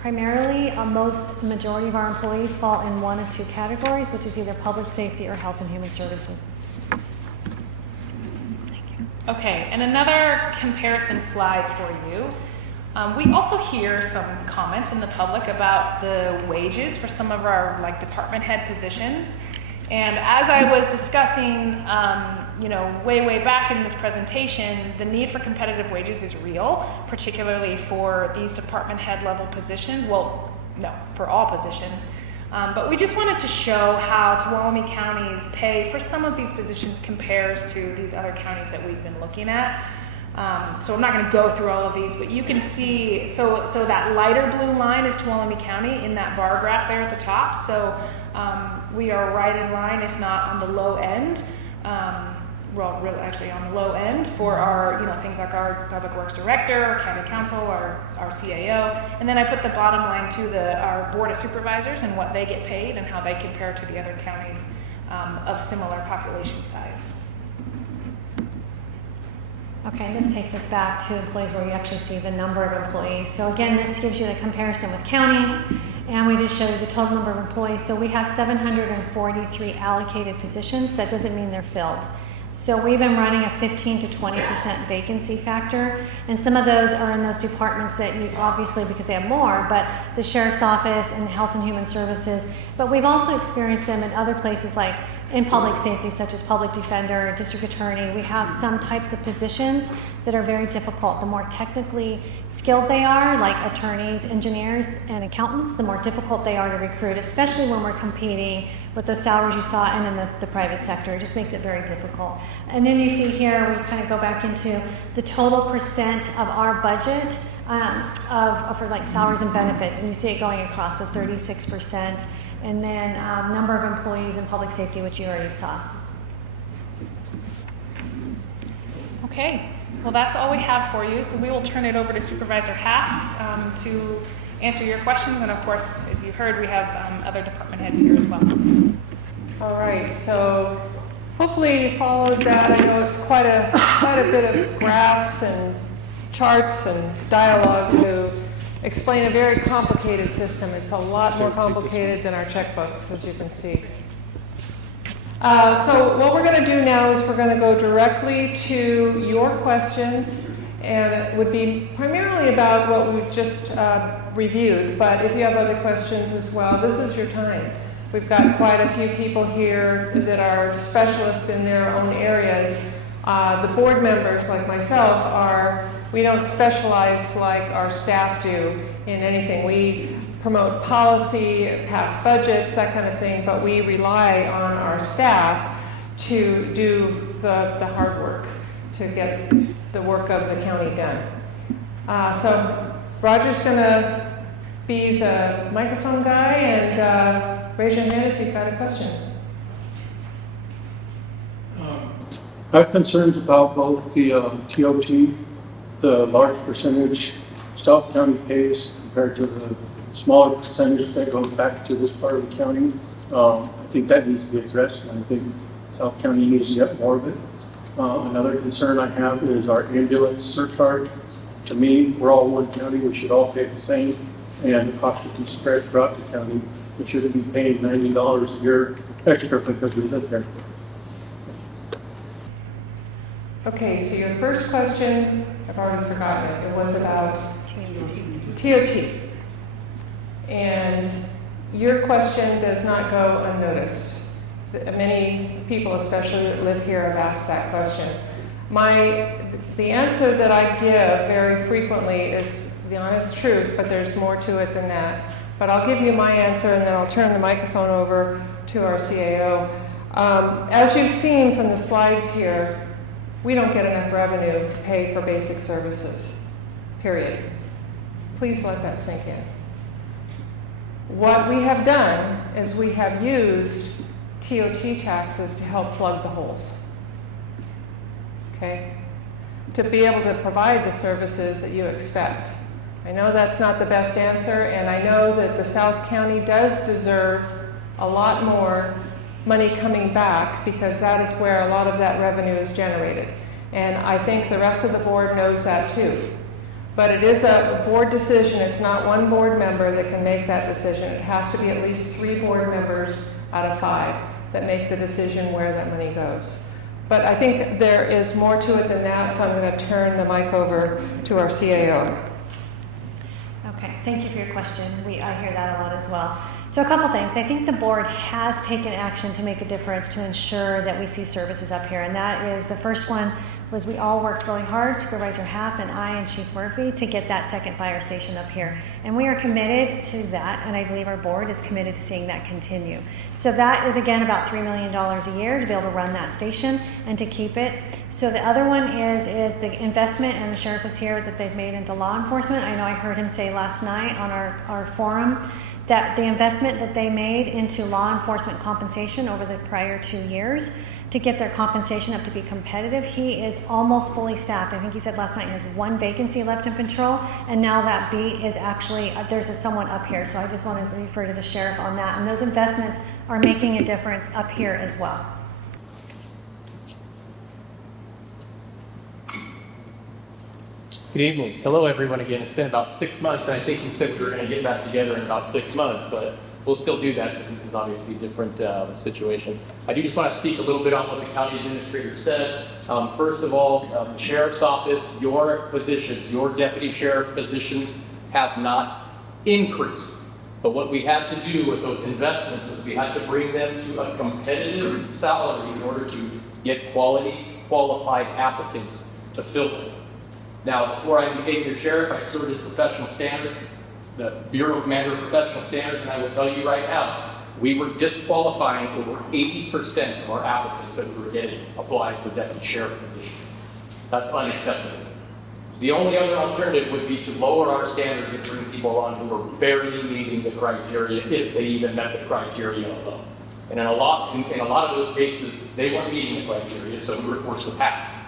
primarily, most majority of our employees fall in one of 2 categories, which is either public safety or health and human services. Thank you. Okay, and another comparison slide for you. We also hear some comments in the public about the wages for some of our department head positions. And as I was discussing, way back in this presentation, the need for competitive wages is real, particularly for these department head level positions. Well, No, for all positions. But we just wanted to show how Tuolumne County's pay for some of these positions compares to these other counties that we've been looking at. So I'm not going to go through all of these, but you can see, so that lighter blue line is Tuolumne County in that bar graph there at the top. So we are right in line, if not on the low end. Well, really actually on the low end for our, things like our Public Works Director, our County Council, our CAO. And then I put the bottom line to our Board of Supervisors and what they get paid and how they compare to the other counties of similar population size. Okay, this takes us back to employees where you actually see the number of employees. So again, this gives you the comparison with counties, and we just show you the total number of employees. So we have 743 allocated positions. That doesn't mean they're filled. So we've been running a 15 to 20% vacancy factor, and some of those are in those departments that you obviously, because they have more, but the Sheriff's Office and Health and Human Services. But we've also experienced them in other places like in public safety, such as public defender, district attorney. We have some types of positions that are very difficult. The more technically skilled they are, like attorneys, engineers, and accountants, the more difficult they are to recruit, especially when we're competing with the salaries you saw and in the private sector. It just makes it very difficult. And then you see here, we kind of go back into the total percent of our budget for like salaries and benefits, and you see it going across, so 36%. And then number of employees in public safety, which you already saw. Okay, well that's all we have for you. So we will turn it over to Supervisor Haff to answer your questions. And of course, as you heard, we have other department heads here as well. All right, so hopefully you followed that. I know it's quite a bit of graphs and charts and dialogue to explain a very complicated system. It's a lot more complicated than our checkbooks, as you can see. So what we're going to do now is we're going to go directly to your questions, and it would be primarily about what we've just reviewed, but if you have other questions as well, this is your time. We've got quite a few people here that are specialists in their own areas. The board members, like myself, we don't specialize like our staff do in anything. We promote policy, pass budgets, that kind of thing, but we rely on our staff to do the hard work, to get the work of the county done. So Roger's going to be the microphone guy, and raise your hand if you've got a question. I have concerns about both the TOT, the large percentage South County pays compared to the smaller percentage that goes back to this part of the county. I think that needs to be addressed, and I think South County needs to get more of it. Another concern I have is our ambulance surcharge. To me, we're all one county, we should all pay the same, and the cost should be spread throughout the county. We shouldn't be paying $90 a year extra because we live there. Okay, so your first question, I've already forgotten it. It was about TOT. And your question does not go unnoticed. Many people, especially that live here, have asked that question. The answer that I give very frequently is the honest truth, but there's more to it than that. But I'll give you my answer, and then I'll turn the microphone over to our CAO. As you've seen from the slides here, we don't get enough revenue to pay for basic services, period. Please let that sink in. What we have done is we have used TOT taxes to help plug the holes, okay? To be able to provide the services that you expect. I know that's not the best answer, and I know that the South County does deserve a lot more money coming back, because that is where a lot of that revenue is generated. And I think the rest of the board knows that too. But it is a board decision. It's not one board member that can make that decision. It has to be at least 3 board members out of 5 that make the decision where that money goes. But I think there is more to it than that, so I'm going to turn the mic over to our CAO. Okay, thank you for your question. I hear that a lot as well. So a couple things. I think the board has taken action to make a difference to ensure that we see services up here, and that is the first one. was we all worked really hard, Supervisor Haff and I and Chief Murphy, to get that second fire station up here. And we are committed to that, and I believe our board is committed to seeing that continue. So that is, again, about $3 million a year to be able to run that station and to keep it. So the other one is the investment, and the sheriff is here, that they've made into law enforcement. I know I heard him say last night on our forum that the investment that they made into law enforcement compensation over the prior 2 years to get their compensation up to be competitive, he is almost fully staffed. I think he said last night he has 1 vacancy left in patrol, and now that beat is actually, there's someone up here. So I just want to refer to the sheriff on that. And those investments are making a difference up here as well. Good evening. Hello, everyone, again. It's been about 6 months, and I think you said we were going to get back together in about 6 months, but we'll still do that because this is obviously a different situation. I do just want to speak a little bit on what the county administrator said. First of all, the sheriff's office, your positions, your deputy sheriff positions have not increased. But what we had to do with those investments was we had to bring them to a competitive salary in order to get quality, qualified applicants to fill them. Now, before I became your sheriff, I served as professional standards, the Bureau Commander of Professional Standards, and I will tell you right now, we were disqualifying over 80% of our applicants that we were getting applied for deputy sheriff positions. That's unacceptable. The only other alternative would be to lower our standards and bring people on who are barely meeting the criteria, if they even met the criteria alone. And in a lot of those cases, they weren't meeting the criteria, so we were forced to pass.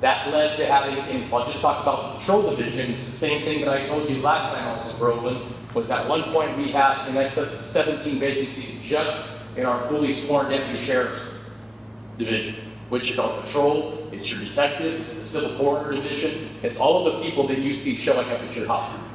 That led to having, and I'll just talk about the patrol division. It's the same thing that I told you last time I was in Groveland, was at one point we had in excess of 17 vacancies just in our fully sworn deputy sheriff's division, which is our patrol, it's your detectives, it's the civil coroner division, it's all of the people that you see showing up at your house.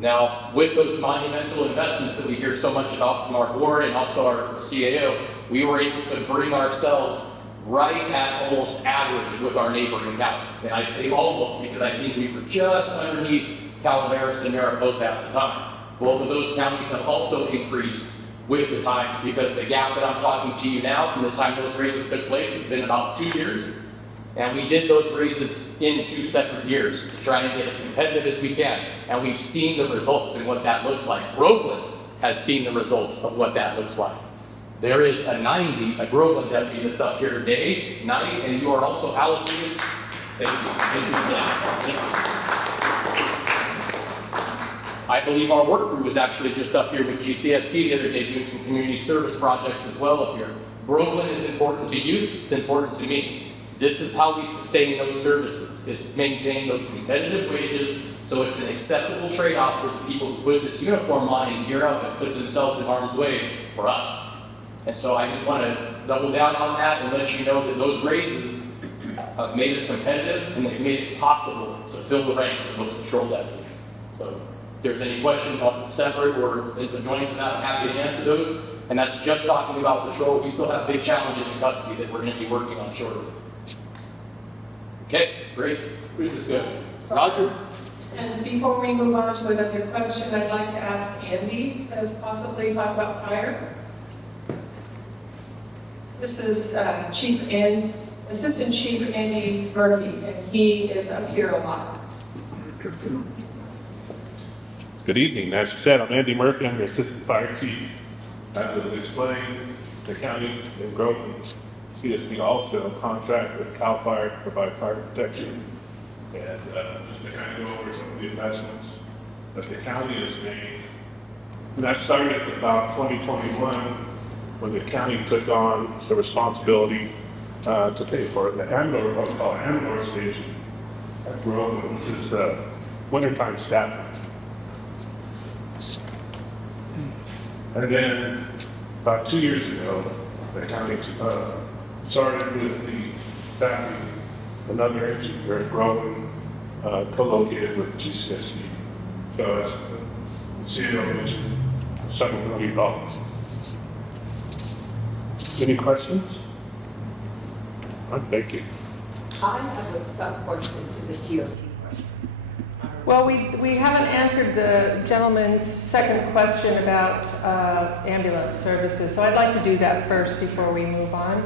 Now, with those monumental investments that we hear so much about from our board and also our CAO, we were able to bring ourselves right at almost average with our neighboring counties. And I say almost because I think we were just underneath Calaveras and Mariposa at the time. Both of those counties have also increased with the times, because the gap that I'm talking to you now from the time those raises took place has been about 2 years. And we did those raises in 2 separate years to try and get as competitive as we can. And we've seen the results and what that looks like. Groveland has seen the results of what that looks like. There is a Groveland deputy that's up here day, night, and you are also allocated. Thank you. I believe our work crew was actually just up here with GCSD the other day doing some community service projects as well up here. Groveland is important to you, it's important to me. This is how we sustain those services, is maintain those competitive wages, so it's an acceptable trade-off for the people who put this uniform on and gear up and put themselves in harm's way for us. And so I just want to double down on that and let you know that those raises have made us competitive, and they've made it possible to fill the ranks of those patrol deputies. So if there's any questions on separate or adjoining to that, I'm happy to answer those. And that's just talking about patrol. We still have big challenges in custody that we're going to be working on shortly. Okay, great. Who's this guy? Roger? And before we move on to another question, I'd like to ask Andy to possibly talk about fire. This is Assistant Chief Andy Murphy, and he is up here a lot. Good evening. As you said, I'm Andy Murphy. I'm your Assistant Fire Chief. As it was explained, the county in Groveland, CSD also contract with CAL FIRE to provide fire protection. And just to kind of go over some of the investments that the county has made. And that started about 2021 when the county took on the responsibility to pay for the what's called Andor Station at Groveland, which is wintertime staffing. And then about 2 years ago, the county started with the staffing another entity here at Groveland, co-located with GCSD. So as the CEO mentioned, $7 million. Any questions? Thank you. I have a sub-question to the TOT question. Well, we haven't answered the gentleman's second question about ambulance services, so I'd like to do that first before we move on.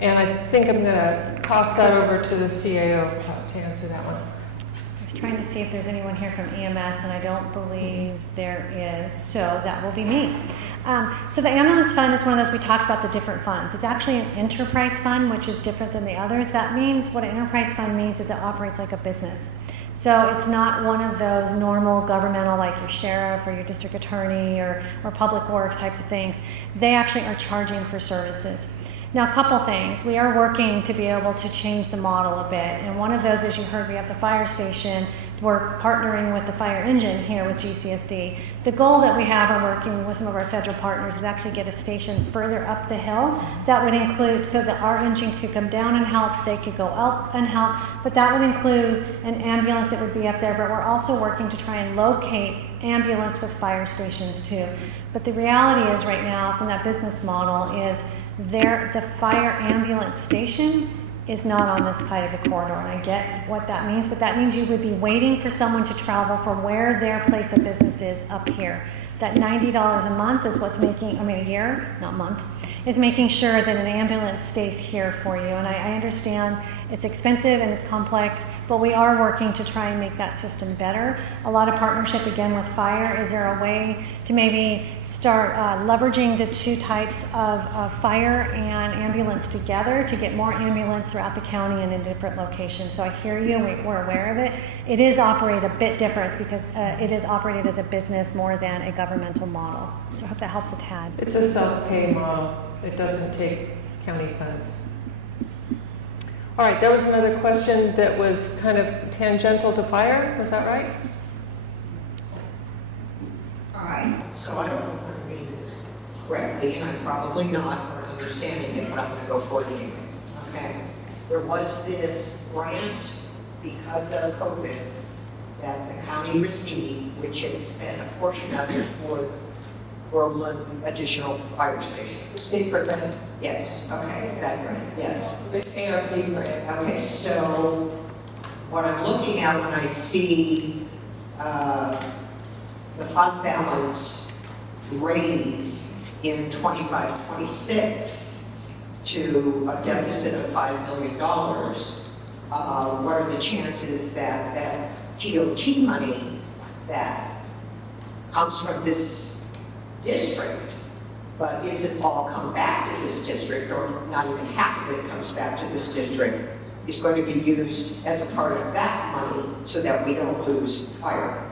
And I think I'm going to toss that over to the CAO to answer that one. I was trying to see if there's anyone here from EMS, and I don't believe there is, so that will be me. So the ambulance fund is one of those, we talked about the different funds. It's actually an enterprise fund, which is different than the others. That means, what an enterprise fund means is it operates like a business. So it's not one of those normal governmental, like your sheriff or your district attorney or public works types of things. They actually are charging for services. Now, a couple things. We are working to be able to change the model a bit. And one of those, as you heard, we have the fire station. We're partnering with the fire engine here with GCSD. The goal that we have in working with some of our federal partners is actually get a station further up the hill. That would include, so that our engine could come down and help, they could go up and help, but that would include an ambulance that would be up there, but we're also working to try and locate ambulance with fire stations too. But the reality is right now, from that business model, is the fire ambulance station is not on this side of the corridor, and I get what that means, but that means you would be waiting for someone to travel from where their place of business is up here. That $90 a month is what's making, a year, not month, is making sure that an ambulance stays here for you. And I understand it's expensive and it's complex, but we are working to try and make that system better. A lot of partnership again with fire. Is there a way to maybe start leveraging the two types of fire and ambulance together to get more ambulance throughout the county and in different locations? So I hear you, we're aware of it. It is operated a bit different because it is operated as a business more than a governmental model. So I hope that helps a tad. It's a self-pay model. It doesn't take county funds. All right, that was another question that was kind of tangential to fire. Was that right? All right, so I don't know if I'm reading this correctly, and I'm probably not, or understanding it, but I'm going to go for it anyway. Okay, there was this grant because of COVID that the county received, which it spent a portion of it for the Groveland additional fire station. State grant. Yes, okay, that grant, yes. The ARP grant. Okay, so what I'm looking at when I see the fund balance raise in 25-26 to a deficit of $5 million, what are the chances that that TOT money that comes from this district, but isn't all come back to this district, or not even half of it comes back to this district, is going to be used as a part of that money so that we don't lose fire?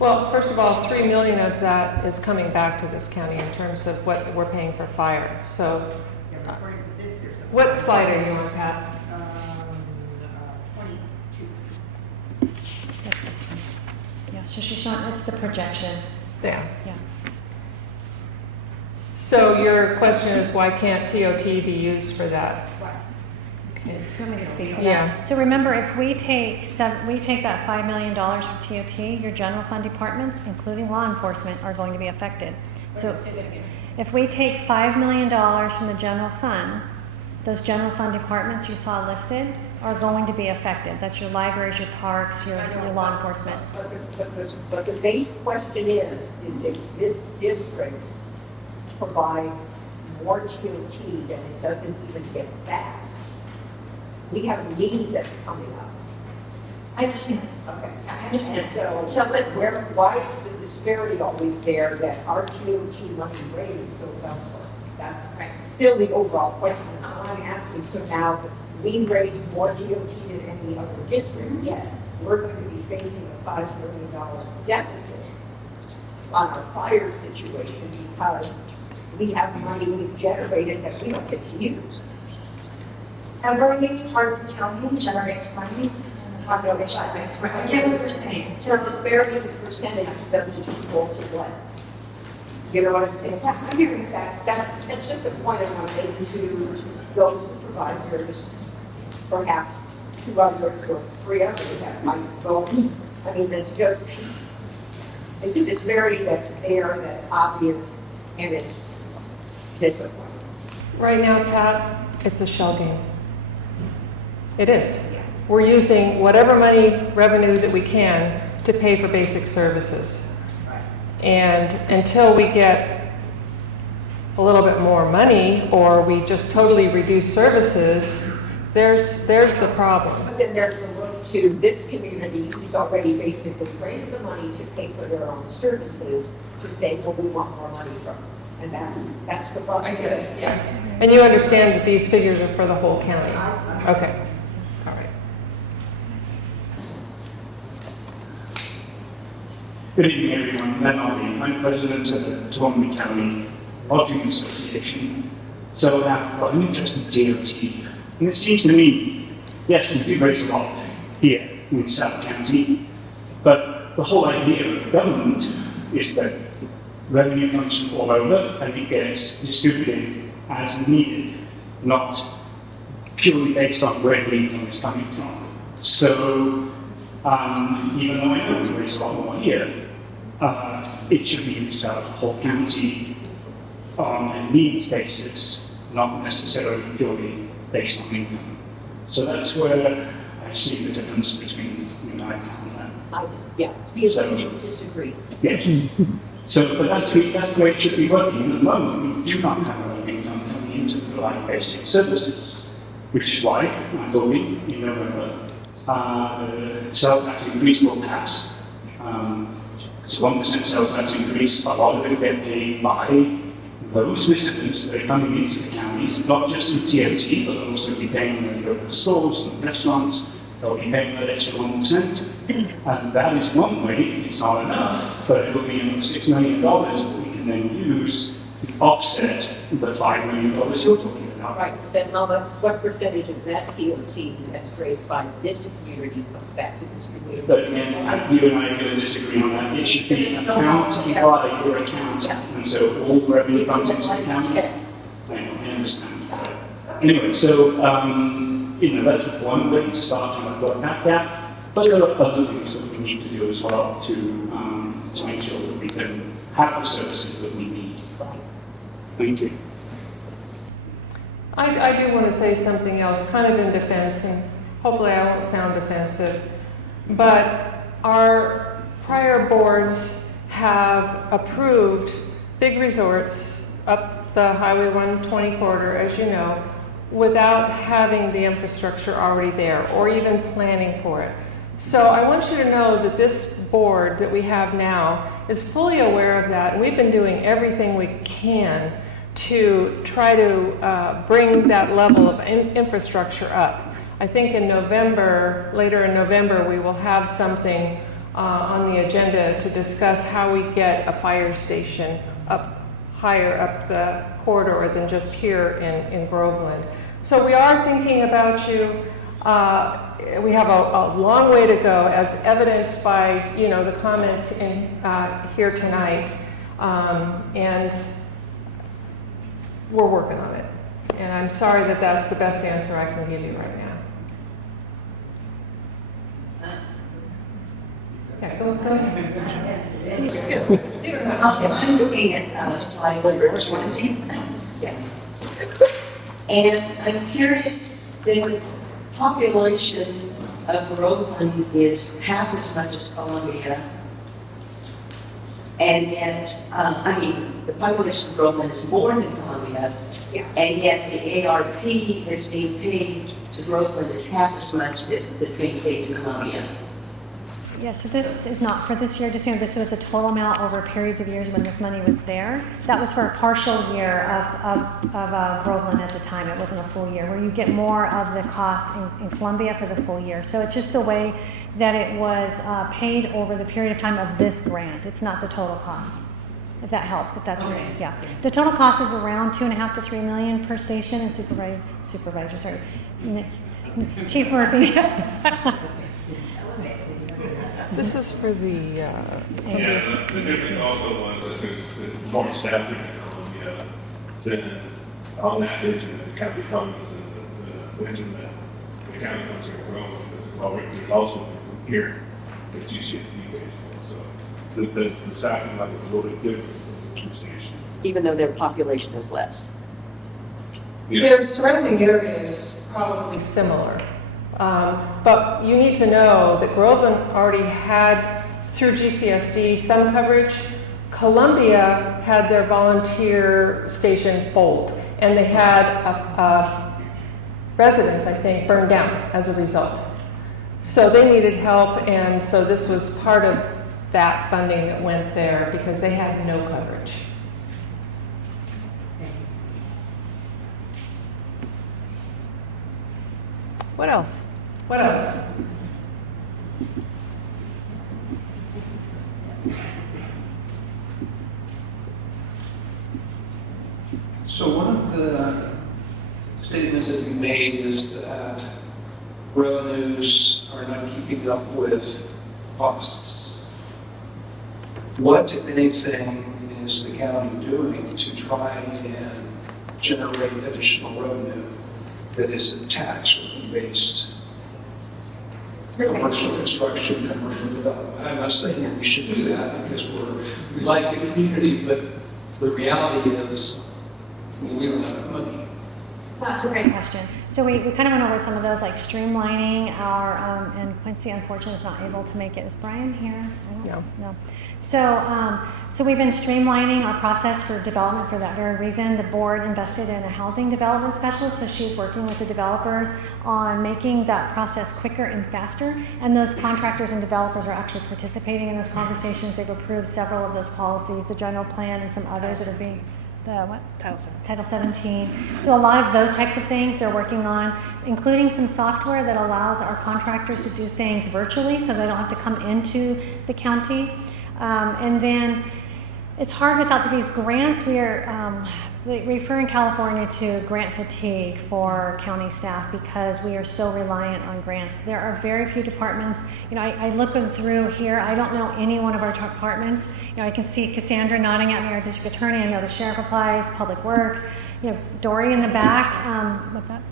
Well, first of all, $3 million of that is coming back to this county in terms of what we're paying for fire. So, what slide are you on, Pat? 22. That's this one. Yeah, so she's showing, it's the projection. Yeah. Yeah. So your question is, why can't TOT be used for that? Okay. You want me to speak to Yeah. that? So remember, if we take that $5 million from TOT, your general fund departments, including law enforcement, are going to be affected. So if we take $5 million from the general fund, those general fund departments you saw listed are going to be affected. That's your libraries, your parks, your law enforcement. But the base question is if this district provides more TOT than it doesn't even get back, we have a need that's coming up. I understand. Okay. I understand. So but why is the disparity always there that our TOT money raised goes elsewhere? That's still the overall question. So I'm asking, so now we raise more TOT than any other district, yet we're going to be facing a $5 million deficit on our fire situation because we have money we've generated that we don't get to use. Every part of the county generates monies in the population. I get what you're saying. So the disparity of the percentage doesn't equal to what? You know what I'm saying? I hear you. That's just a point I want to make to those supervisors, perhaps 2 others or 3 others that might vote. I mean, it's a disparity that's there, that's obvious, and it's discipline. Right now, Pat, it's a shell game. It is. We're using whatever revenue that we can to pay for basic services. And until we get a little bit more money, or we just totally reduce services, there's the problem. But then there's the look to this community who's already basically raised the money to pay for their own services to say, well, we want more money from them. And that's the problem. I get it, yeah. And you understand that these figures are for the whole county? Okay, all right. Good evening, everyone. Len Ollie. I'm president of the Tuolumne County Lodging Association. So I've got an interest in DOT. And it seems to me, yes, we do raise a lot here in South County, but the whole idea of government is that revenue comes from all over and it gets distributed as needed, not purely based on where the income is coming from. So even though I know we raise a lot more here, it should be used to the whole county on a needs basis, not necessarily purely based on income. So that's where I see the difference between you and I on that. I just, yeah, because So- I didn't disagree. Yes. So, but that's the way it should be working. At the moment, we do not have enough income coming into the life basic services, which is why I'm hoping in November, the sales tax increase will pass. It's 1% sales tax increase, a lot of it will get paid by those residents that are coming into the county, not just in TOT, but also be paying when they go to stores and restaurants. They'll be paying that extra 1%. And that is one way, it's not enough, but it will be another $6 million that we can then use to offset the $5 million you're talking about. Right, but then what percentage of that TOT that's raised by this community comes back to this community? But again, you and I are going to disagree on that. It should be account by your account. And so all the revenue comes into the county. I understand. Anyway, so, that's one way to start trying to work that gap. But there are other things that we need to do as well to make sure that we can have the services that we need. Thank you. I do want to say something else, kind of in defense, and hopefully I won't sound defensive, but our prior boards have approved big resorts up the Highway 120 corridor, as you know, without having the infrastructure already there or even planning for it. So I want you to know that this board that we have now is fully aware of that, and we've been doing everything we can to try to bring that level of infrastructure up. I think in November, later in November, we will have something on the agenda to discuss how we get a fire station up higher up the corridor than just here in Groveland. So we are thinking about you. We have a long way to go, as evidenced by the comments in here tonight, and we're working on it. And I'm sorry that that's the best answer I can give you right now. Yeah, go ahead. Also, I'm looking at slide number 20. And I'm curious, the population of Groveland is half as much as Columbia. And yet, the population of Groveland is more than Columbia. And yet the ARP that's being paid to Groveland is half as much as that's being paid to Columbia. Yeah, so this is not for this year, just this was a total amount over periods of years when this money was there. That was for a partial year of Groveland at the time. It wasn't a full year, where you get more of the cost in Columbia for the full year. So it's just the way that it was paid over the period of time of this grant. It's not the total cost, if that helps, if that's right. Yeah. The total cost is around $2.5 to $3 million per station, and supervisor, sorry, Chief Murphy. This is for the... Yeah, the difference also was that there's more staffing in Columbia than on that engine that the county funds and the engine that the county funds are growing. There's also people here that GCSD pays for. So the staffing level is a little bit different than the station. Even though their population is less. Yeah. Their surrounding areas probably similar. But you need to know that Groveland already had, through GCSD, some coverage. Columbia had their volunteer station fold, and they had a residence, I think, burned down as a result. So they needed help, and so this was part of that funding that went there because they had no coverage. What else? What else? So one of the statements that you made is that revenues are not keeping up with costs. What, if anything, is the county doing to try and generate additional revenue that isn't tax-based? Commercial construction, commercial development. I'm not saying that we should do that because we like the community, but the reality is we don't have money. That's a great question. So we kind of went over some of those, like streamlining our, and Quincy unfortunately is not able to make it. Is Brian here? No. So we've been streamlining our process for development for that very reason. The board invested in a housing development specialist, so she's working with the developers on making that process quicker and faster. And those contractors and developers are actually participating in those conversations. They've approved several of those policies, the general plan and some others that are being Title 17. So a lot of those types of things they're working on, including some software that allows our contractors to do things virtually so they don't have to come into the county. And then it's hard without these grants. We are referring California to grant fatigue for county staff because we are so reliant on grants. There are very few departments. You know, I looking through here, I don't know any one of our departments. You know, I can see Cassandra nodding at me, our district attorney. I know the sheriff applies, public works. You know, Dory in the back. What's that?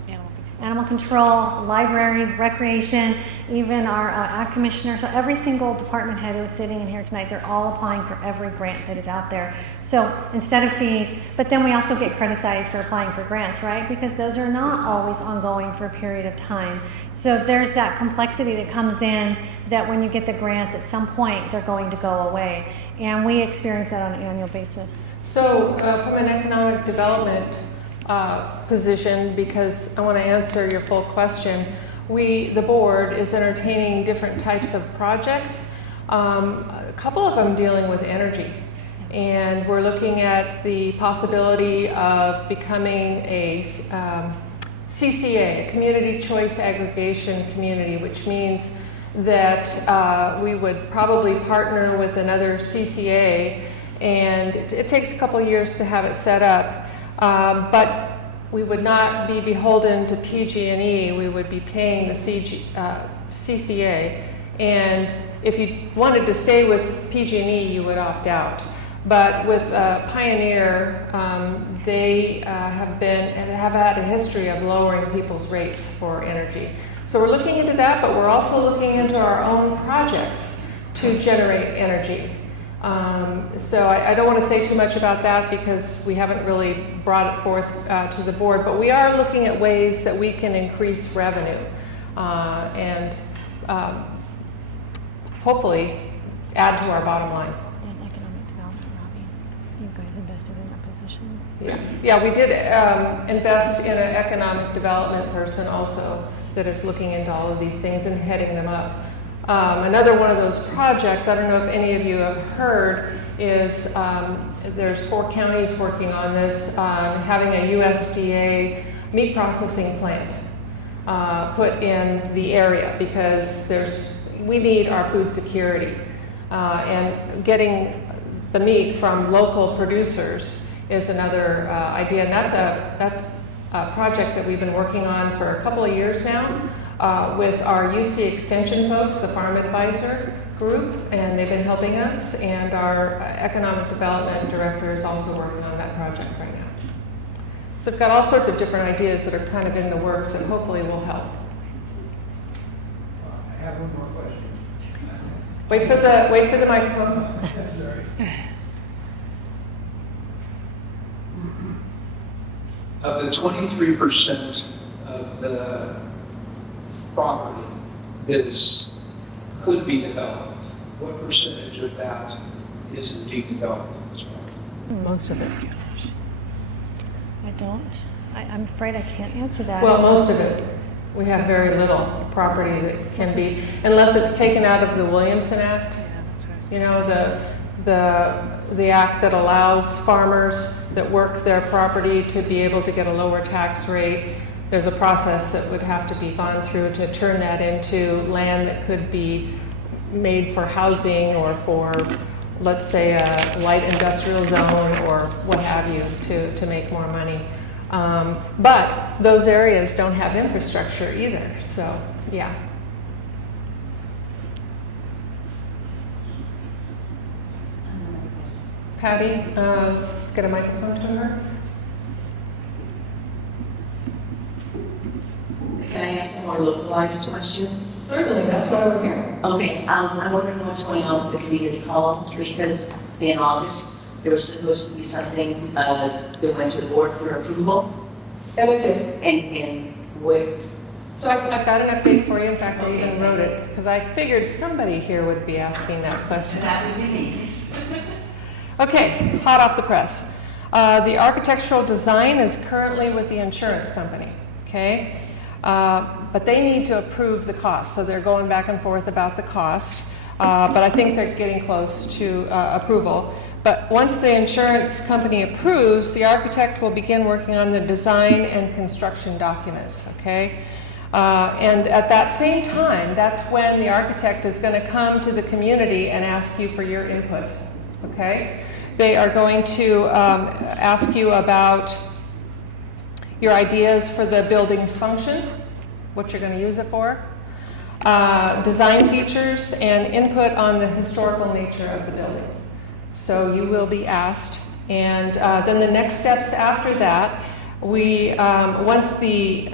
Animal control, libraries, recreation, even our ag commissioner. So every single department head who is sitting in here tonight, they're all applying for every grant that is out there. So instead of fees, but then we also get criticized for applying for grants, right? Because those are not always ongoing for a period of time. So there's that complexity that comes in that when you get the grants, at some point, they're going to go away. And we experience that on an annual basis. So from an economic development position, because I want to answer your full question. The board is entertaining different types of projects, a couple of them dealing with energy. And we're looking at the possibility of becoming a CCA, a community choice aggregation community, which means that we would probably partner with another CCA, and it takes a couple of years to have it set up. But we would not be beholden to PG&E. We would be paying the CCA. And if you wanted to stay with PG&E, you would opt out. But with Pioneer, they have had a history of lowering people's rates for energy. So we're looking into that, but we're also looking into our own projects to generate energy. So I don't want to say too much about that because we haven't really brought it forth to the board, but we are looking at ways that we can increase revenue and hopefully add to our bottom line. And economic development, Robbie, you guys invested in that position. Yeah, we did invest in an economic development person also that is looking into all of these things and heading them up. Another one of those projects, I don't know if any of you have heard, is there's 4 counties working on this, having a USDA meat processing plant put in the area because we need our food security. And getting the meat from local producers is another idea, and that's a project that we've been working on for a couple of years now. With our UC Extension folks, the Farm Advisor group, and they've been helping us, and our Economic Development Director is also working on that project right now. So we've got all sorts of different ideas that are kind of in the works and hopefully will help. I have one more question. Wait for the microphone. Sorry. Of the 23% of the property that could be developed, what percentage of that is indeed developed in this way? Most of it. I don't. I'm afraid I can't answer that. Well, most of it. We have very little property that can be, unless it's taken out of the Williamson Act. You know, the act that allows farmers that work their property to be able to get a lower tax rate. There's a process that would have to be gone through to turn that into land that could be made for housing or for, let's say, a light industrial zone or what have you to make more money. But those areas don't have infrastructure either, so yeah. Patty, let's get a microphone to her. Can I ask a more localized question? Certainly, that's why we're here. Okay, I'm wondering what's going on with the community hall. It says in August there was supposed to be something that went to the board for approval. And it did. And where? So I've got an update for you. In fact, I even wrote it because I figured somebody here would be asking that question. That would be me. Okay, hot off the press. The architectural design is currently with the insurance company, okay? But they need to approve the cost, so they're going back and forth about the cost. But I think they're getting close to approval. But once the insurance company approves, the architect will begin working on the design and construction documents, okay? And at that same time, that's when the architect is going to come to the community and ask you for your input, okay? They are going to ask you about your ideas for the building's function, what you're going to use it for, design features, and input on the historical nature of the building. So you will be asked. And then the next steps after that, once the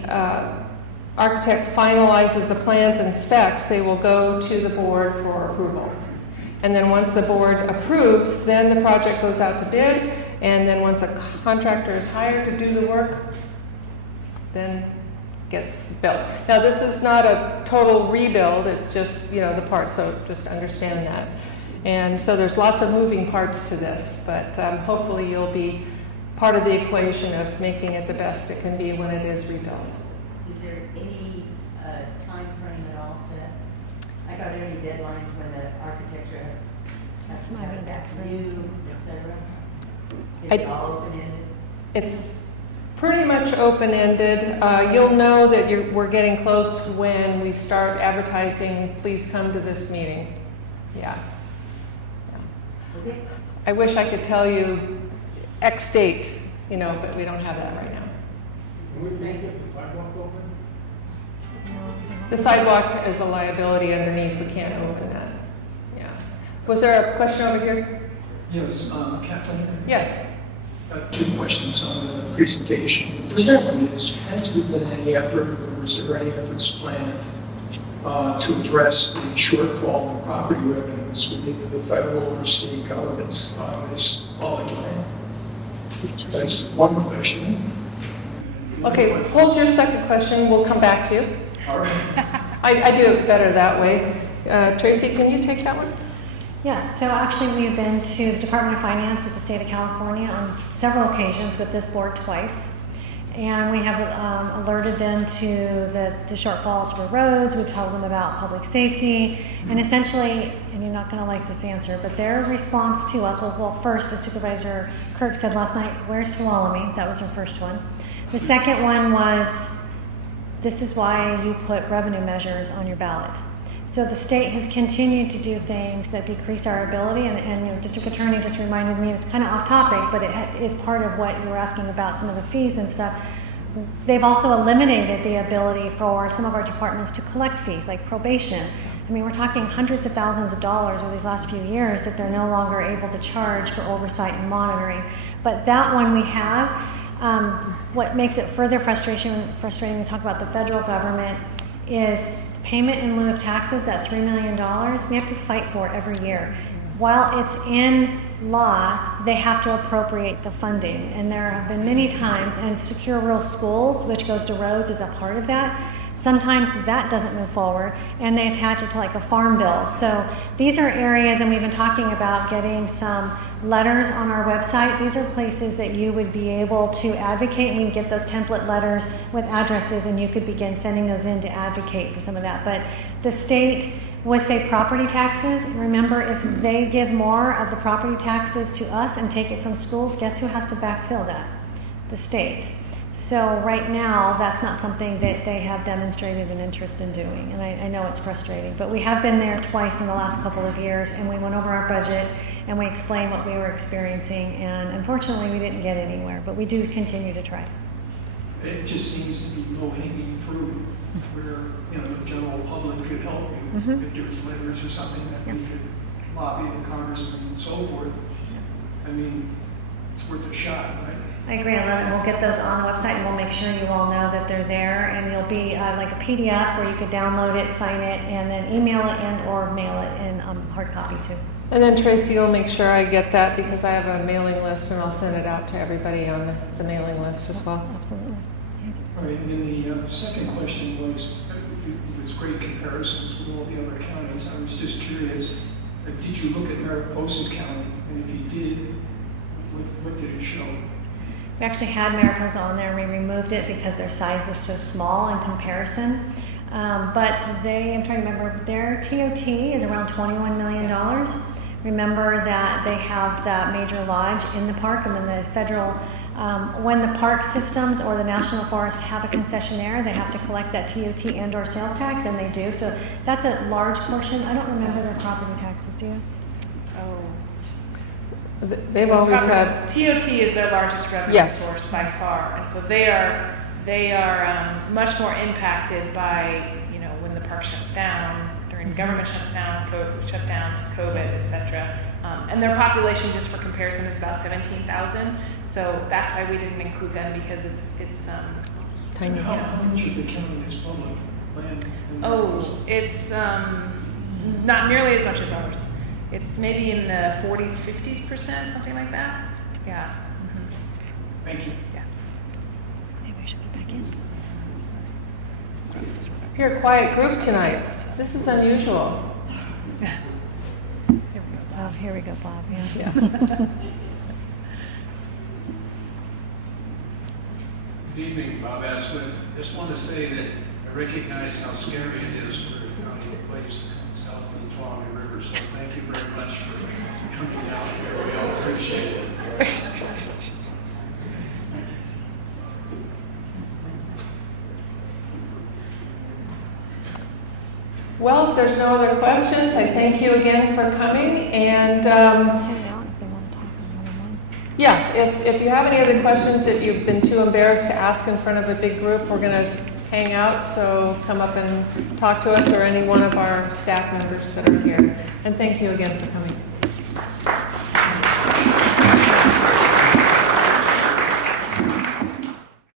architect finalizes the plans and specs, they will go to the board for approval. And then once the board approves, then the project goes out to bid, and then once a contractor is hired to do the work, then gets built. Now this is not a total rebuild, it's just, you know, the parts, so just understand that. And so there's lots of moving parts to this, but hopefully you'll be part of the equation of making it the best it can be when it is rebuilt. Is there any time frame at all set? I got any deadlines when the architecture has to come back to you, etc.? Is it all open-ended? It's pretty much open-ended. You'll know that we're getting close when we start advertising, please come to this meeting. Yeah. Okay. I wish I could tell you X date, you know, but we don't have that right now. The sidewalk is a liability underneath. We can't open that. Yeah. Was there a question over here? Yes, Kathleen? Yes. Two questions on the presentation. The first one is, has there been any effort, or was there any efforts planned to address the shortfall in property revenues with either the federal or state governments on this public land? That's one question. Okay, hold your second question. We'll come back to you. All right. I do it better that way. Tracy, can you take that one? Yes, so actually we've been to the Department of Finance with the state of California on several occasions, with this board twice. And we have alerted them to the shortfalls for roads. We've told them about public safety. And essentially, and you're not going to like this answer, but their response to us, well, first, as Supervisor Kirk said last night, where's Tuolumne? That was our first one. The second one was, this is why you put revenue measures on your ballot. So the state has continued to do things that decrease our ability, and you know, District Attorney just reminded me, it's kind of off topic, but it is part of what you were asking about, some of the fees and stuff. They've also eliminated the ability for some of our departments to collect fees, like probation. I mean, we're talking hundreds of thousands of dollars over these last few years that they're no longer able to charge for oversight and monitoring. But that one we have. What makes it further frustrating to talk about the federal government is payment in lieu of taxes, that $3 million, we have to fight for every year. While it's in law, they have to appropriate the funding. And there have been many times, and Secure Rural Schools, which goes to roads, is a part of that. Sometimes that doesn't move forward, and they attach it to like a farm bill. So these are areas, and we've been talking about getting some letters on our website. These are places that you would be able to advocate, and we can get those template letters with addresses, and you could begin sending those in to advocate for some of that. But the state, with say property taxes, remember if they give more of the property taxes to us and take it from schools, guess who has to backfill that? The state. So right now, that's not something that they have demonstrated an interest in doing, and I know it's frustrating, but we have been there twice in the last couple of years, and we went over our budget, and we explained what we were experiencing, and unfortunately, we didn't get anywhere, but we do continue to try. It just seems to be low-hanging fruit where, the general public could help you if there's letters or something that we could lobby the congressman and so forth. I mean, it's worth a shot, right? I agree, I love it. We'll get those on the website, and we'll make sure you all know that they're there, and you'll be like a PDF where you could download it, sign it, and then email it in or mail it in hard copy too. And then Tracy will make sure I get that because I have a mailing list, and I'll send it out to everybody on the mailing list as well. Absolutely. All right, and then the second question was, it was great comparisons with all the other counties. I was just curious, did you look at Mariposa County? And if you did, what did it show? We actually had Mariposa on there. We removed it because their size is so small in comparison. But I'm trying to remember, their TOT is around $21 million. Remember that they have that major lodge in the park, and then the federal, when the park systems or the national forest have a concessionaire, they have to collect that TOT and or sales tax, and they do. So that's a large portion. I don't remember their property taxes, do you? Oh. They've always had. TOT is their largest revenue source by far, and so they are much more impacted by when the park shuts down, during government shutdowns, COVID, etc. And their population, just for comparison, is about 17,000. So that's why we didn't include them because it's tiny. How much of the county is public land? It's not nearly as much as ours. It's maybe in the 40s, 50%, something like that. Yeah. Thank you. Yeah. Maybe we should put it back in. You're a quiet group tonight. This is unusual. Here we go, Bob. Yeah. Good evening, Bob Asquith. Just want to say that I recognize how scary it is for a county place south of the Tuolumne River, so thank you very much for coming out here. We all appreciate it. Well, if there's no other questions, I thank you again for coming. And yeah, if you have any other questions, if you've been too embarrassed to ask in front of a big group, we're going to hang out. So come up and talk to us or any one of our staff members that are here. And thank you again for coming.